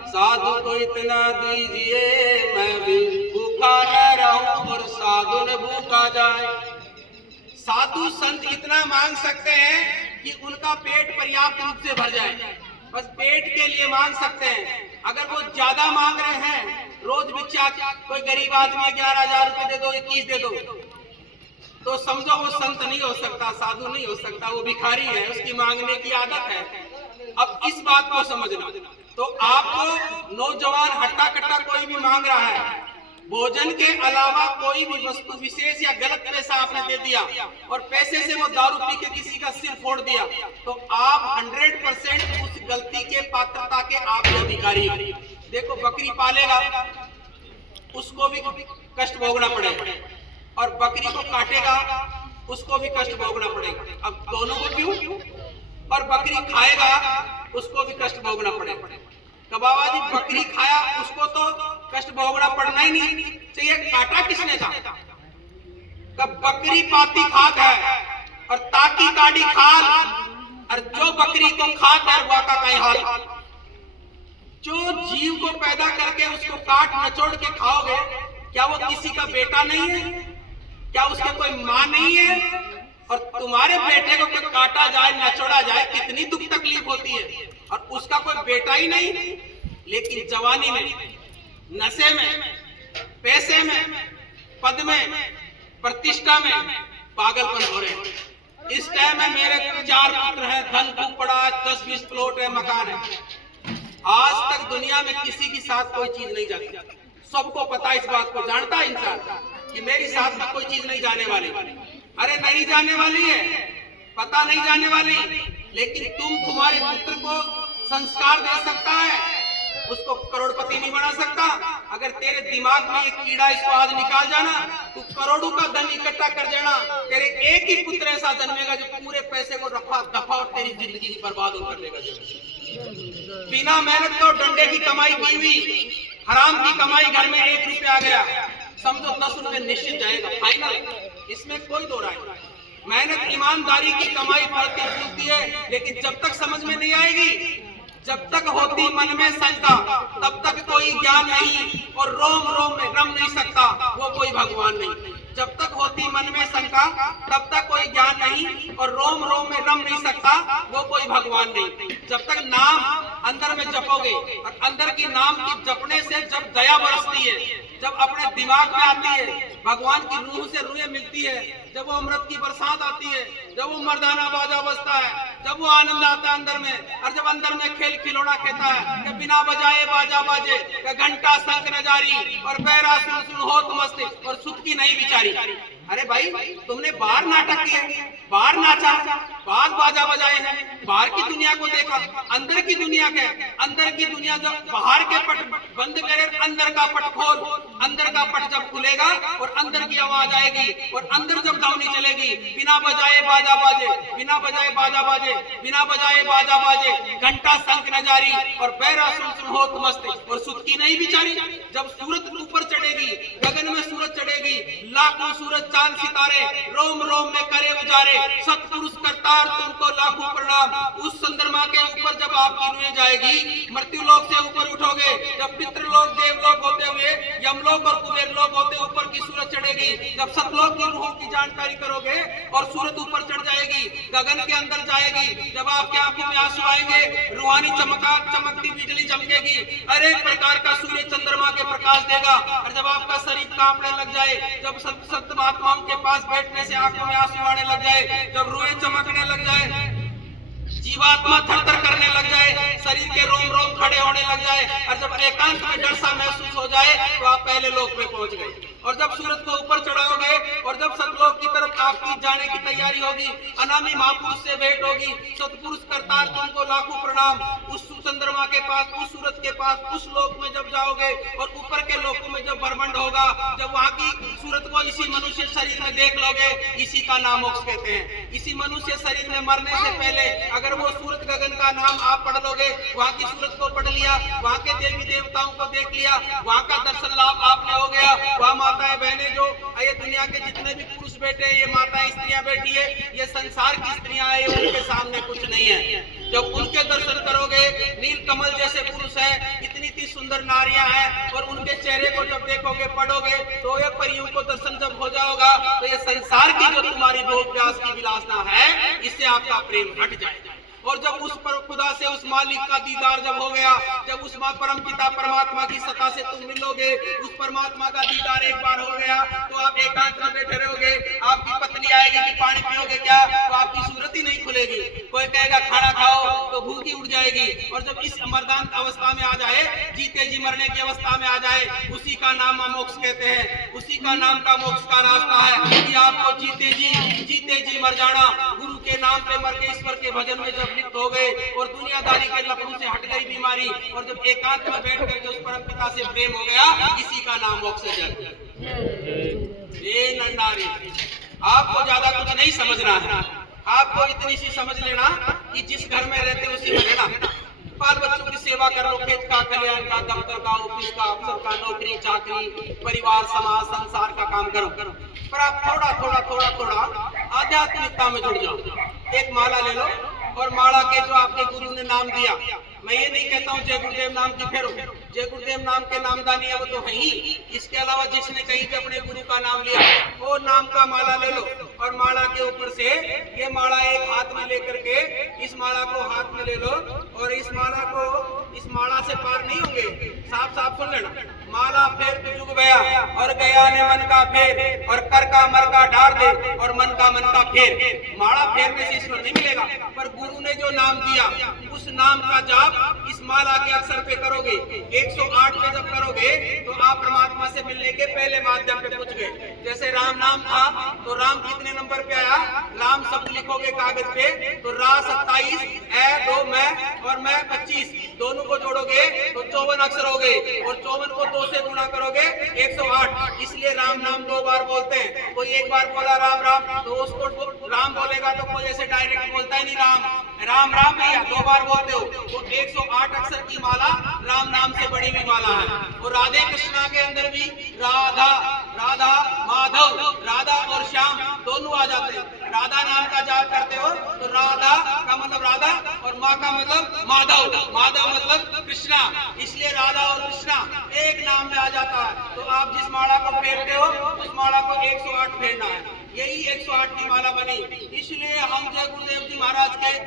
साधु को इतना दीजिए मैं भी भूखा न रहूं और साधु न भूखा जाए। साधु संत इतना मांग सकते हैं कि उनका पेट पर्याप्त रूप से भर जाए, बस पेट के लिए मांग सकते हैं। अगर वो ज्यादा मांग रहे हैं, रोज भिक्षा, कोई गरीब आदमी 11,000 रुपए दे दो, 21 दे दो, तो समझो वो संत नहीं हो सकता, साधु नहीं हो सकता, वो भिखारी है, उसकी मांगने की आदत है। अब इस बात को समझना। तो आपको नौजवान हट्टा कट्टा कोई भी मांग रहा है, भोजन के अलावा कोई भी वस्तु विशेष या गलत पैसा आपने दे दिया और पैसे से वो दारू पी के किसी का सिर फोड़ दिया, तो आप 100% उस गलती के पात्रता के आप अधिकारी हो। देखो बकरी पालेगा उसको भी कष्ट भोगना पड़ेगा, और बकरी को काटेगा उसको भी कष्ट भोगना पड़ेगा। अब दोनों को क्यों? और बकरी खाएगा उसको भी कष्ट भोगना पड़ेगा। तो बाबा जी बकरी खाया उसको तो कष्ट भोगना पड़ना ही नहीं चाहिए, काटा किसने था? कब बकरी पाती खाक है और ताकी काटी खाल, और जो बकरी को खाक है वो का कहीं हाल। जो जीव को पैदा करके उसको काट नचोड़ के खाओगे, क्या वो किसी का बेटा नहीं है? क्या उसके कोई माँ नहीं है? और तुम्हारे बेटे को कोई काटा जाए, नचोड़ा जाए, कितनी दुख तकलीफ होती है, और उसका कोई बेटा ही नहीं। लेकिन जवानी में, नशे में, पैसे में, पद में, प्रतिष्ठा में पागलपन हो रहे हैं। इस टाइम में मेरे 4 पुत्र हैं, धन खूब पड़ा है, 10-20 प्लॉट है, मकान है। आज तक दुनिया में किसी के साथ कोई चीज नहीं जाती। सबको पता, इस बात को जानता इंसान कि मेरी साथ में कोई चीज नहीं जाने वाली। अरे नहीं जाने वाली है, पता नहीं जाने वाली, लेकिन तुम्हारे पुत्र को संस्कार दे सकता है, उसको करोड़पति नहीं बना सकता। अगर तेरे दिमाग में एक कीड़ा इसको आज निकाल जाना, तू करोड़ों का धन इकट्ठा कर देना, तेरे एक ही पुत्र ऐसा जन्मेगा जो पूरे पैसे को रफा दफा और तेरी जिंदगी बर्बाद कर देगा। बिना मेहनत तो डंडे की कमाई की हुई, हराम की कमाई घर में 1 रुपया आ गया, समझो 10 रुपए निश्चित जाएगा फाइनल, इसमें कोई दो राय। मेहनत ईमानदारी की कमाई फलती फूलती है, लेकिन जब तक समझ में नहीं आएगी, जब तक होती मन में शंका, तब तक कोई ज्ञान नहीं, और रोम रोम में रम नहीं सकता वो कोई भगवान नहीं। जब तक होती मन में शंका, तब तक कोई ज्ञान नहीं, और रोम रोम में रम नहीं सकता वो कोई भगवान नहीं। जब तक नाम अंदर में जपोगे, और अंदर की नाम की जपने से जब दया बरसती है, जब अपने दिमाग में आती है, भगवान की रूह से रूहें मिलती है, जब वो अमृत की बरसात आती है, जब वो मर्दाना बाजा बजता है, जब वो आनंद आता है अंदर में, और जब अंदर में खेल खिलौना कहता है कि बिना बजाए बाजा बाजे, घंटा शंख न जारी, और बैरा सुन सुन होत मस्ती, और सुत की नहीं बिचारी। अरे भाई तुमने बाहर नाटक किए, बाहर नाचा, बाहर बाजा बजाए हैं, बाहर की दुनिया को देखा, अंदर की दुनिया के, अंदर की दुनिया जब बाहर के पट बंद करे, अंदर का पट खोल, अंदर का पट जब खुलेगा और अंदर की आवाज आएगी, और अंदर जब दावनी चलेगी, बिना बजाए बाजा बाजे, बिना बजाए बाजा बाजे, बिना बजाए बाजा बाजे, घंटा शंख न जारी, और बैरा सुन सुन होत मस्त, और सुत की नहीं बिचारी। जब सूरज ऊपर चढ़ेगी, गगन में सूरज चढ़ेगी, लाखों सूरज चांद सितारे रोम रोम में करे उजारे, सतपुरुष करतार तुमको लाखों प्रणाम। उस चंद्रमा के ऊपर जब आपकी रूहें जाएगी, मृत्यु लोक से ऊपर उठोगे, जब पितृलोक देवलोक होते हुए यमलोक और कुबेर लोक होते ऊपर की सूरज चढ़ेगी, जब सतलोक की रूहों की जानकारी करोगे और सूरज ऊपर चढ़ जाएगी, गगन के अंदर जाएगी, जब आपके आंखों में आंसू आएंगे, रूहानी चमकती बिजली चमकेगी, हर एक प्रकार का सूर्य चंद्रमा के प्रकाश देगा, और जब आपका शरीर कांपने लग जाए, जब संत महात्माओं के पास बैठने से आंखों में आंसू आने लग जाए, जब रूहें चमकने लग जाए, जीवात्मा थरथर करने लग जाए, शरीर के रोम रोम खड़े होने लग जाए, और जब एकांत में डर सा महसूस हो जाए, तो आप पहले लोक में पहुंच गए। और जब सूरज को ऊपर चढ़ाओगे और जब सतलोक की तरफ आपकी जाने की तैयारी होगी, अनामी महापुरुष से भेंट होगी, सतपुरुष करतार तुमको लाखों प्रणाम। उस चंद्रमा के पास, उस सूरज के पास, उस लोक में जब जाओगे और ऊपर के लोकों में जब ब्रह्मांड होगा, जब वहां की सूरत को इसी मनुष्य शरीर में देख लोगे, इसी का नाम मोक्ष कहते हैं। इसी मनुष्य शरीर में मरने से पहले अगर वो सूरत गगन का नाम आप पढ़ लोगे, वहां की सूरत को पढ़ लिया, वहां के देवी देवताओं को देख लिया, वहां का दर्शन लाभ आपने हो गया। वहां माताएं बहनें जो ये दुनिया के जितने भी पुरुष बैठे हैं, ये माताएं स्त्रियां बैठी है, ये संसार की स्त्रियां हैं, उनके सामने कुछ नहीं है। जब उनके दर्शन करोगे, नील कमल जैसे पुरुष हैं, इतनी सुंदर नारियां हैं, और उनके चेहरे को जब देखोगे पढ़ोगे तो ये परियों को दर्शन जब हो जाओगा, तो ये संसार की जो तुम्हारी भोग प्यास की विलासना है, इससे आपका प्रेम हट जाएगा। और जब उस पर खुदा से, उस मालिक का दीदार जब हो गया, जब उस परम पिता परमात्मा की सत्ता से तुम मिलोगे, उस परमात्मा का दीदार एक बार हो गया, तो आप एकांत में बैठे रहोगे। आपकी पत्नी आएगी कि पानी पियोगे क्या, तो आपकी सूरत ही नहीं खुलेगी। कोई कहेगा खाना खाओ, तो भूख ही उड़ जाएगी। और जब इस मर्दान अवस्था में आ जाए, जीते जी मरने की अवस्था में आ जाए, उसी का नाम मोक्ष कहते हैं। उसी का नाम का मोक्ष का रास्ता है कि आपको जीते जी मर जाना। गुरु के नाम पे मर के ईश्वर के भजन में जब लिप्त हो गए और दुनियादारी के लपड़ों से हट गई बीमारी, और जब एकांत में बैठ करके उस परम पिता से प्रेम हो गया, इसी का नाम मोक्ष है। ये नंदारी, आपको ज्यादा कुछ नहीं समझना है, आपको इतनी सी समझ लेना कि जिस घर में रहते उसी में रहना। बाल बच्चों की सेवा करो, खेत का, कल्याण का, दफ्तर का, ऑफिस का, अफसर का, नौकरी चाकरी, परिवार, समाज, संसार का काम करो, पर आप थोड़ा आध्यात्मिकता में जुड़ जाओ। एक माला ले लो और माला के जो आपके गुरु ने नाम दिया, मैं ये नहीं कहता हूँ जय गुरुदेव नाम की फेरो, जय गुरुदेव नाम के नामदानी है वो तो है ही। इसके अलावा जिसने कहीं पे अपने गुरु का नाम लिया, वो नाम का माला ले लो, और माला के ऊपर से ये माला एक हाथ में लेकर के इस माला को हाथ में ले लो, और इस माला को, इस माला से पार नहीं होंगे। साफ साफ सुन लेना, माला फेर जुग गया और गया ने मन का फेर, और कर का मर का डार दे और मन का फेर। माला फेरने से ईश्वर नहीं मिलेगा, पर गुरु ने जो नाम दिया उस नाम का जाप इस माला के अक्षर पे करोगे। 108 पे जब करोगे तो आप परमात्मा से मिलने के पहले माध्यम पे पहुंच गए। जैसे राम नाम था तो राम कितने नंबर पे आया, राम शब्द लिखोगे कागज पे तो रा 27, ए 2 मैं और मैं 25, दोनों को जोड़ोगे तो 54 अक्षर हो गए, और 54 को 2 से गुणा करोगे 108। इसलिए राम नाम 2 बार बोलते हैं। कोई एक बार बोला राम राम तो उसको राम बोलेगा, तो कोई ऐसे डायरेक्ट बोलता ही नहीं राम राम भैया, 2 बार बोलते हो। तो 108 अक्षर की माला राम नाम से बड़ी हुई माला है। और राधे कृष्णा के अंदर भी राधा माधव, राधा और श्याम दोनों आ जाते हैं। राधा नाम का जाप करते हो तो राधा का मतलब राधा और माँ का मतलब माधव, माधव मतलब कृष्णा, इसलिए राधा और कृष्णा एक नाम में आ जाता है। तो आप जिस माला को फेरते हो उस माला को 108 फेरना है, यही 108 की माला बनी। इसलिए हम जय गुरुदेव जी महाराज के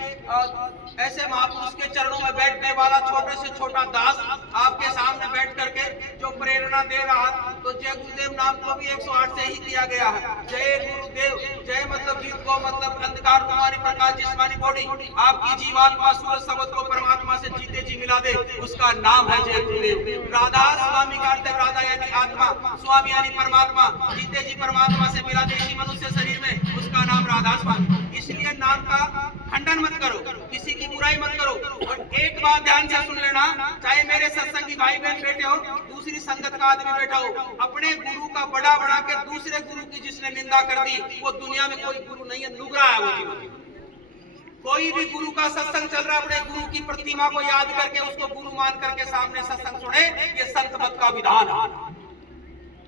ऐसे महापुरुष के चरणों में बैठने वाला छोटे से छोटा दास आपके सामने बैठ करके जो प्रेरणा दे रहा, तो जय गुरुदेव नाम को भी 108 से ही दिया गया है। जय गुरुदेव, जय मतलब जीत को, मतलब अंधकार कुमारी प्रकाश जिस्मानी बॉडी, आपकी जीवात्मा सूरज शब्द को परमात्मा से जीते जी मिला दे, उसका नाम है जय गुरुदेव। राधा स्वामी का अर्थ है, राधा यानी आत्मा, स्वामी यानी परमात्मा, जीते जी परमात्मा से मिला दे इसी मनुष्य शरीर में, उसका नाम राधा स्वामी। इसलिए नाम का खंडन मत करो, किसी की बुराई मत करो। और एक बात ध्यान से सुन लेना, चाहे मेरे सत्संगी भाई बहन बैठे हो, दूसरी संगत का आदमी बैठा हो, अपने गुरु का बड़ा बना के दूसरे गुरु की जिसने निंदा कर दी, वो दुनिया में कोई गुरु नहीं है, नुगरा है वो जीवन। कोई भी गुरु का सत्संग चल रहा है, अपने गुरु की प्रतिमा को याद करके उसको गुरु मान करके सामने सत्संग सुने, ये संत मत का विधान है।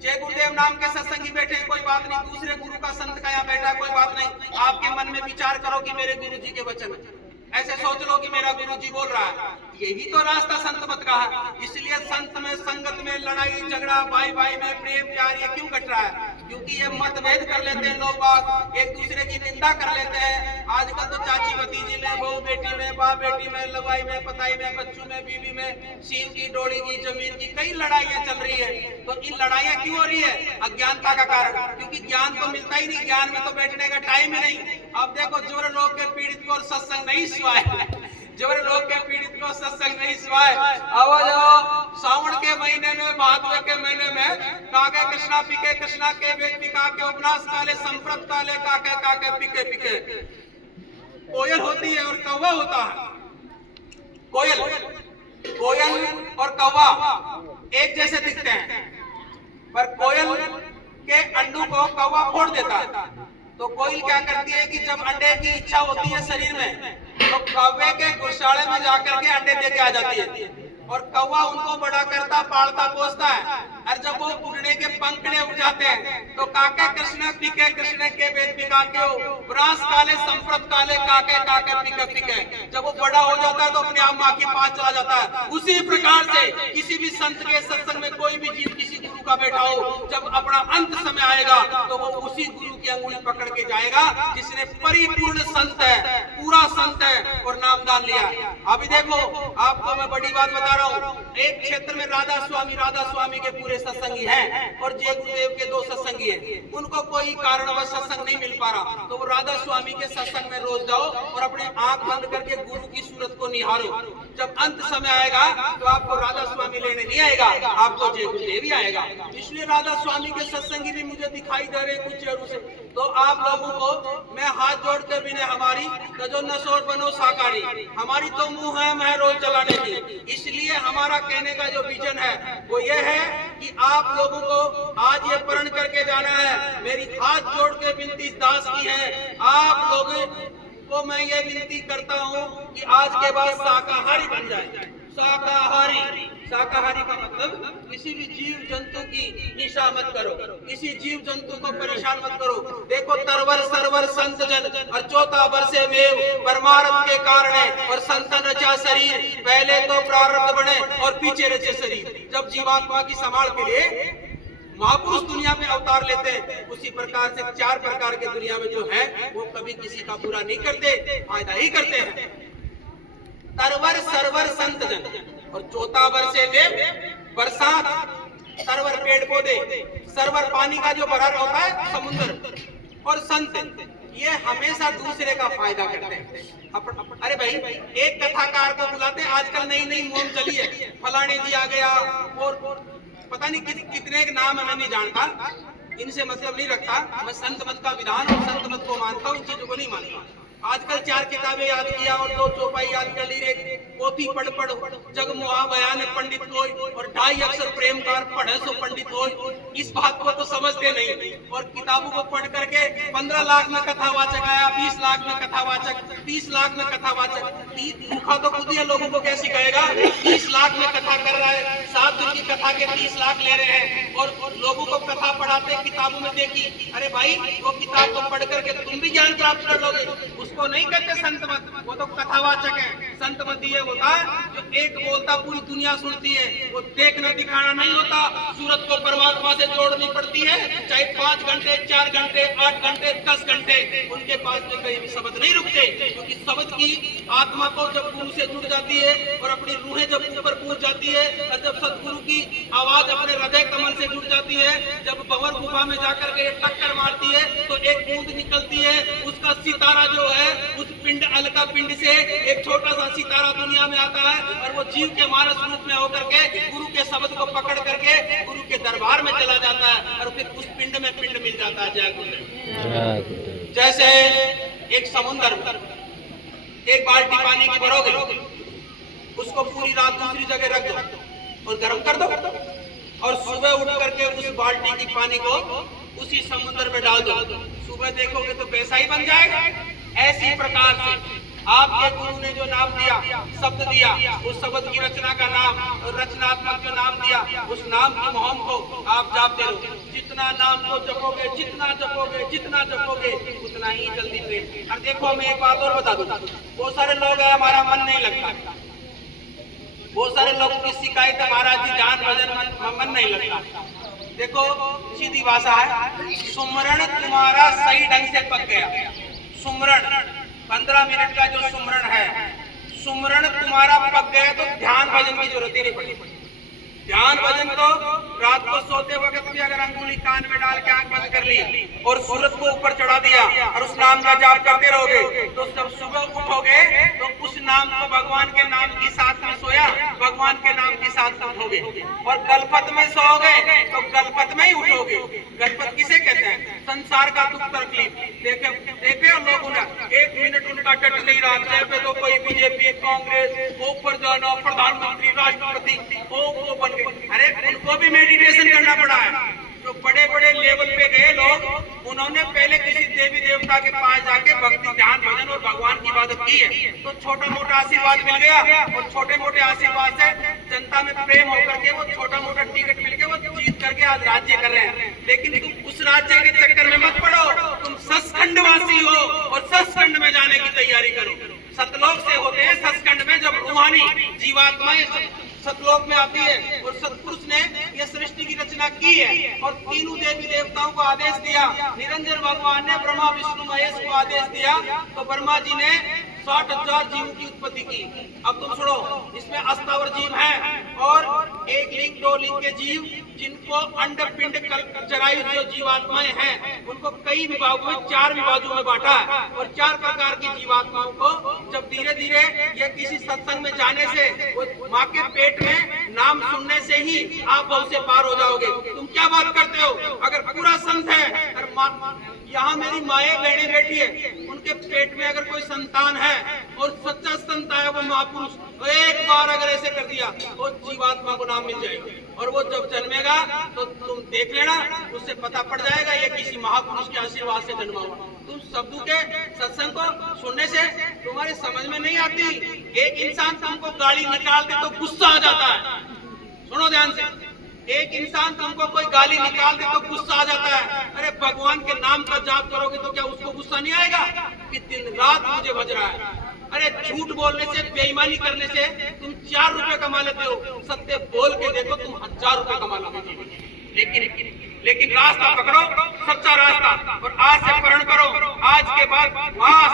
जय गुरुदेव नाम के सत्संगी बैठे, कोई बात नहीं, दूसरे गुरु का संत का यहाँ बैठा, कोई बात नहीं। आपके मन में विचार करो कि मेरे गुरु जी के वचन, ऐसे सोच लो कि मेरा गुरु जी बोल रहा है, यही तो रास्ता संत मत का है। इसलिए संत में, संगत में लड़ाई झगड़ा, भाई भाई में प्रेम प्यार ये क्यों घट रहा है? क्योंकि ये मतभेद कर लेते हैं लोग, बात एक दूसरे की निंदा कर लेते हैं। आजकल तो चाची भतीजी में, बहू बेटी में, बाप बेटी में, लगाई में, पताई में, बच्चों में, बीवी में, सील की, डोरी की, जमीन की, कई लड़ाइयां चल रही है। तो इन लड़ाइयां क्यों हो रही है? अज्ञानता का कारण, क्योंकि ज्ञान तो मिलता ही नहीं, ज्ञान में तो बैठने का टाइम ही नहीं। अब देखो जो लोग के पीड़ित को सत्संग नहीं सुनाए, जो लोग के पीड़ित को सत्संग नहीं सुनाए, आओ जाओ सावन के महीने में, भादवे के महीने में काके कृष्णा पिके, कृष्णा के वेद पिका के, उपनाश काले संप्रत काले काके काके पिके पिके। कोयल होती है और कौवा होता है। कोयल और कौवा एक जैसे दिखते हैं, पर कोयल के अंडों को कौवा फोड़ देता है। तो कोयल क्या करती है कि जब अंडे की इच्छा होती है शरीर में, तो कौवे के घोंसले में जाकर के अंडे देके आ जाती है, और कौवा उनको बड़ा करता, पालता, पोसता है। और जब वो उड़ने के पंखड़े उड़ जाते हैं, तो काके कृष्ण पिके, कृष्ण के वेद पिका के, ब्रास काले संप्रत काले काके काके पिके पिके। जब वो बड़ा हो जाता है तो अपने आप माँ के पास चला जाता है। उसी प्रकार से किसी भी संत के सत्संग में कोई भी जीव किसी गुरु का बैठा हो, जब अपना अंत समय आएगा तो वो उसी गुरु की अंगुली पकड़ के जाएगा जिसने परिपूर्ण संत है, पूरा संत है और नामदान लिया। अभी देखो, आपको मैं बड़ी बात बता रहा हूँ। एक क्षेत्र में राधा स्वामी के पूरे सत्संगी हैं, और जय गुरुदेव के 2 सत्संगी हैं। उनको कोई कारणवश सत्संग नहीं मिल पा रहा, तो वो राधा स्वामी के सत्संग में रोज जाओ और अपने आंख बंद करके गुरु की सूरत को निहारो। जब अंत समय आएगा तो आपको राधा स्वामी लेने नहीं आएगा, आपको जय गुरुदेव ही आएगा। इसलिए राधा स्वामी के सत्संगी भी मुझे दिखाई दे रहे कुछ चेहरों से। तो आप लोगों को मैं हाथ जोड़कर विनय हमारी, जो नसोर बनो साकारी, हमारी तो मुंह है रोज चलाने की। इसलिए हमारा कहने का जो विजन है वो ये है कि आप लोगों को आज ये प्रण करके जाना है। मेरी हाथ जोड़ के विनती दास की है, आप लोगों को मैं ये विनती करता हूँ कि आज के बाद शाकाहारी बन जाए। शाकाहारी का मतलब किसी भी जीव जंतु की हिंसा मत करो, किसी जीव जंतु को परेशान मत करो। देखो, तरवर सरवर संत जन और 14 वर्षे में परमार्थ के कारण और संतन रचा शरीर, पहले तो प्रारब्ध बने और पीछे रचे शरीर। जब जीवात्मा की संभाल के लिए महापुरुष दुनिया में अवतार लेते हैं, उसी प्रकार से 4 प्रकार के दुनिया में जो है वो कभी किसी का बुरा नहीं करते, फायदा ही करते हैं। तरवर सरवर संत जन और 14 वर्षे में बरसात, तरवर पेड़ पौधे, सरवर पानी का जो भरा होता है समुद्र, और संत ये हमेशा दूसरे का फायदा करते हैं। अरे भाई, एक कथाकार को बुलाते हैं, आजकल नई नई मोम चली है, फलाने जी आ गया, और पता नहीं कितने नाम है, मैं नहीं जानता, इनसे मतलब नहीं रखता। मैं संत मत का विधान और संत मत को मानता हूँ, इन चीजों को नहीं मानता। आजकल 4 किताबें याद किया और 2 चौपाई याद कर ली रे, पोथी पढ़ जग मुहा बयान पंडित होय, और 2.5 अक्षर प्रेमकार पढ़े सो पंडित होय। इस बात को तो समझते नहीं, और किताबों को पढ़ करके 15 लाख में कथावाचक आया, 20 लाख में कथावाचक, 30 लाख में कथावाचक। भूखा तो खुद ही लोगों को कैसी कहेगा, 30 लाख में कथा कर रहा है, 7 दिन की कथा के 30 लाख ले रहे हैं, और लोगों को कथा पढ़ाते किताबों में देखी। अरे भाई, वो किताब को पढ़ करके तुम भी ज्ञान प्राप्त कर लोगे, उसको नहीं कहते संत मत, वो तो कथावाचक है। संत मत ये होता है जो एक बोलता पूरी दुनिया सुनती है, वो देखना दिखाना नहीं होता। सूरत को परमात्मा से जोड़नी पड़ती है, चाहे 5 घंटे, 4 घंटे, 8 घंटे, 10 घंटे, उनके पास में कहीं भी शब्द नहीं रुकते, क्योंकि शब्द की आत्मा को जब गुरु से जुड़ जाती है और अपनी रूहें जब ऊपर पहुंच जाती है, और जब सतगुरु की आवाज अपने हृदय कमल से जुड़ जाती है, जब भंवर गुफा में जाकर के टक्कर मारती है तो एक बूंद निकलती है, उसका सितारा जो है उस पिंड अलका पिंड से एक छोटा सा सितारा दुनिया में आता है, और वो जीव के मानस रूप में होकर के गुरु के शब्द को पकड़ करके गुरु के दरबार में चला जाता है, और फिर उस पिंड में पिंड मिल जाता है। जय गुरुदेव। जैसे एक समुद्र, एक बाल्टी पानी की भरोगे, उसको पूरी रात दूसरी जगह रख दो और गर्म कर दो, और सुबह उठ करके उस बाल्टी की पानी को उसी समुद्र में डाल दो, सुबह देखोगे तो वैसा ही बन जाएगा। ऐसी प्रकार से आपके गुरु ने जो नाम दिया, शब्द दिया, उस शब्द की रचना का नाम, रचनात्मक जो नाम दिया, उस नाम की मोहम को आप जापते रहो। जितना नाम को जपोगे, जितना जपोगे, जितना जपोगे, उतना ही जल्दी प्रेम। और देखो, मैं एक बात और बता दूं, बहुत सारे लोग हैं हमारा मन नहीं लगता, बहुत सारे लोगों की शिकायत है महाराज जी ध्यान भजन मन नहीं लगता। देखो, सीधी भाषा है, सुमरण तुम्हारा सही ढंग से पक गया। सुमरण 15 मिनट का जो सुमरण है, सुमरण तुम्हारा पक गया तो ध्यान भजन की जरूरत ही नहीं पड़ेगी। ध्यान भजन तो रात को सोते वक्त भी अगर अंगुली कान में डाल के आंख बंद कर ली और सूरज को ऊपर चढ़ा दिया और उस नाम का जाप करते रहोगे, तो जब सुबह उठोगे तो उस नाम को भगवान के नाम की साथ में सोया, भगवान के नाम की साथ में उठोगे। बैठोगे, और गलपत में सोओगे तो गलपत में ही उठोगे। गलपत किसे कहते हैं? संसार का दुख तकलीफ। देखे लोगों ने 1 मिनट उनका डट नहीं रहा, चाहे पे तो कोई बीजेपी, कांग्रेस, ऊपर जाना, प्रधानमंत्री, राष्ट्रपति, वो बन गए। अरे उनको भी मेडिटेशन करना पड़ा है। जो बड़े बड़े लेवल पे गए लोग, उन्होंने पहले किसी देवी देवता के पास जाके भक्ति, ध्यान, भजन और भगवान की इबादत की है, तो छोटा मोटा आशीर्वाद मिल गया, और छोटे मोटे आशीर्वाद से जनता में प्रेम होकर के वो छोटा मोटा टिकट मिल के वो जीत करके आज राज्य कर रहे हैं। लेकिन तुम उस राज्य के चक्कर में मत पड़ो, तुम सचखंडवासी हो और सचखंड में जाने की तैयारी करो। सतलोक से होते हैं सचखंड में, जब रूहानी जीवात्माएं सतलोक में आती है, और सतपुरुष ने यह सृष्टि की रचना की है, और तीनों देवी देवताओं को आदेश दिया। निरंजन भगवान ने ब्रह्मा विष्णु महेश को आदेश दिया, तो ब्रह्मा जी ने 60,000 जीवों की उत्पत्ति की। अब तुम सुनो, इसमें अस्थावर जीव हैं, और 1 लिंग 2 लिंग के जीव, जिनको अंड पिंड जरायु जो जीवात्माएं हैं, उनको कई विभागों में 4 विभागों में बांटा, और 4 प्रकार की जीवात्माओं को जब धीरे धीरे ये किसी सत्संग में जाने से, वो माँ के पेट में नाम सुनने से ही आप भव से पार हो जाओगे। तुम क्या बात करते हो? अगर पूरा संत है, यहाँ मेरी माएँ बहनें बैठी है, उनके पेट में अगर कोई संतान है और सच्चा संत आया, वो महापुरुष, तो एक बार अगर ऐसे कर दिया तो जीवात्मा को नाम मिल जाएगा, और वो जब जन्मेगा तो तुम देख लेना, उससे पता पड़ जाएगा ये किसी महापुरुष के आशीर्वाद से जन्मा हुआ। तुम शब्दों के सत्संग को सुनने से तुम्हारे समझ में नहीं आती। एक इंसान तुमको गाली निकाल दे तो गुस्सा आ जाता है, सुनो ध्यान से। एक इंसान तुमको कोई गाली निकाल दे तो गुस्सा आ जाता है। अरे भगवान के नाम का जाप करोगे तो क्या उसको गुस्सा नहीं आएगा कि दिन रात मुझे भज रहा है? अरे झूठ बोलने से, बेईमानी करने से तुम 4 रुपए कमा लेते हो, सत्य बोल के देखो तुम 1000 रुपए कमा लोगे। लेकिन रास्ता पकड़ो, सच्चा रास्ता, और आज से प्रण करो, आज के बाद मांस,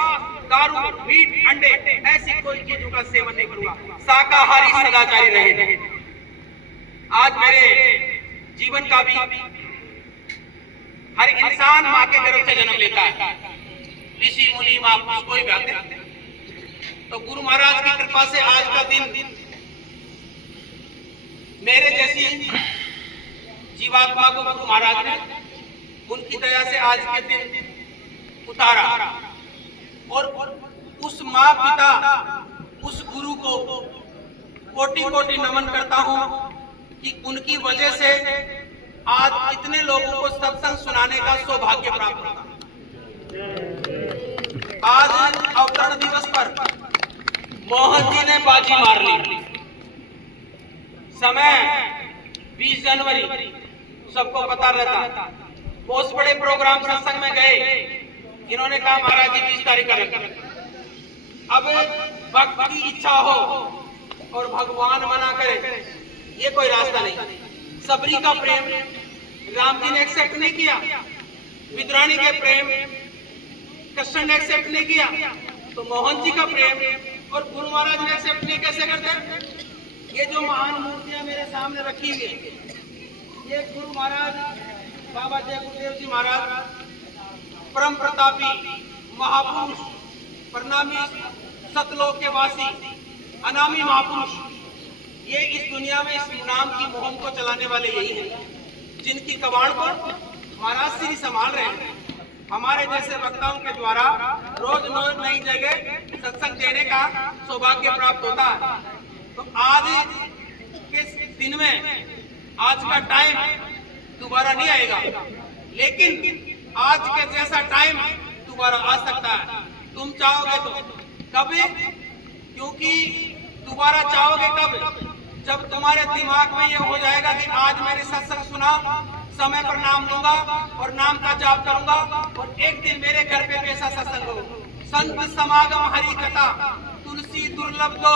दारू, मीट, अंडे ऐसी कोई चीजों का सेवन नहीं करूंगा, शाकाहारी सदाचारी रहे। आज मेरे जीवन का भी हर इंसान माँ के गर्भ से जन्म लेता है, ऋषि मुनि महापुरुष कोई भी आते हैं, तो गुरु महाराज की कृपा से आज का दिन मेरे जैसी जीवात्मा को गुरु महाराज ने उनकी दया से आज के दिन उतारा, और उस माँ पिता, उस गुरु को कोटि कोटि नमन करता हूँ कि उनकी वजह से आज इतने लोगों को सत्संग सुनाने का सौभाग्य प्राप्त होता। आज अवतरण दिवस पर मोहन जी ने बाजी मार ली। समय 20 जनवरी, सबको पता रहता। बहुत बड़े प्रोग्राम सत्संग में गए, इन्होंने कहा महाराज जी 20 तारीख का। अब भक्त की इच्छा हो और भगवान मना करे, ये कोई रास्ता नहीं। सबरी का प्रेम राम जी ने एक्सेप्ट नहीं किया, विद्राणी के प्रेम कृष्ण ने एक्सेप्ट नहीं किया, तो मोहन जी का प्रेम और गुरु महाराज ने एक्सेप्ट नहीं कैसे करते? ये जो महान मूर्तियां मेरे सामने रखी हुई है, ये गुरु महाराज बाबा जय गुरुदेव जी महाराज, परम प्रतापी महापुरुष, प्रणामी सतलोक के वासी, अनामी महापुरुष, ये इस दुनिया में इस नाम की मुहिम को चलाने वाले यही हैं, जिनकी कबाड़ को महाराज श्री संभाल रहे हैं। हमारे जैसे वक्ताओं के द्वारा रोज नई जगह सत्संग देने का सौभाग्य प्राप्त होता है। तो आज के दिन में, आज का टाइम दोबारा नहीं आएगा, लेकिन आज के जैसा टाइम दोबारा आ सकता है। तुम चाहोगे तो कभी, क्योंकि दोबारा चाहोगे कब? जब तुम्हारे दिमाग में ये हो जाएगा कि आज मैंने सत्संग सुना, समय पर नाम लूंगा और नाम का जाप करूंगा, और एक दिन मेरे घर पे कैसा सत्संग हो, संत समागम हरि कथा, तुलसी दुर्लभ दो,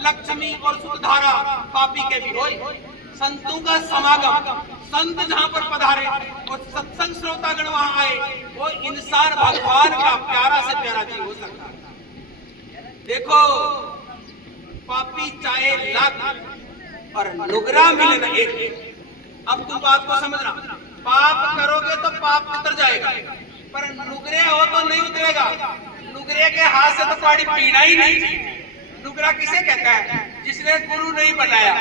लक्ष्मी और सुधारा, पापी के भी होय। संतों का समागम, संत जहाँ पर पधारे और सत्संग श्रोतागण वहां आए, वो इंसान भगवान का प्यारा से प्यारा जीव हो सकता है। देखो, पापी चाहे लाख और नुगरा मिले एक। अब तुम बात को समझना, पाप करोगे तो पाप उतर जाएगा, पर नुगरे हो तो नहीं उतरेगा। नुगरे के हाथ से तो पानी पीना ही नहीं। नुगरा किसे कहता है? जिसने गुरु नहीं बनाया।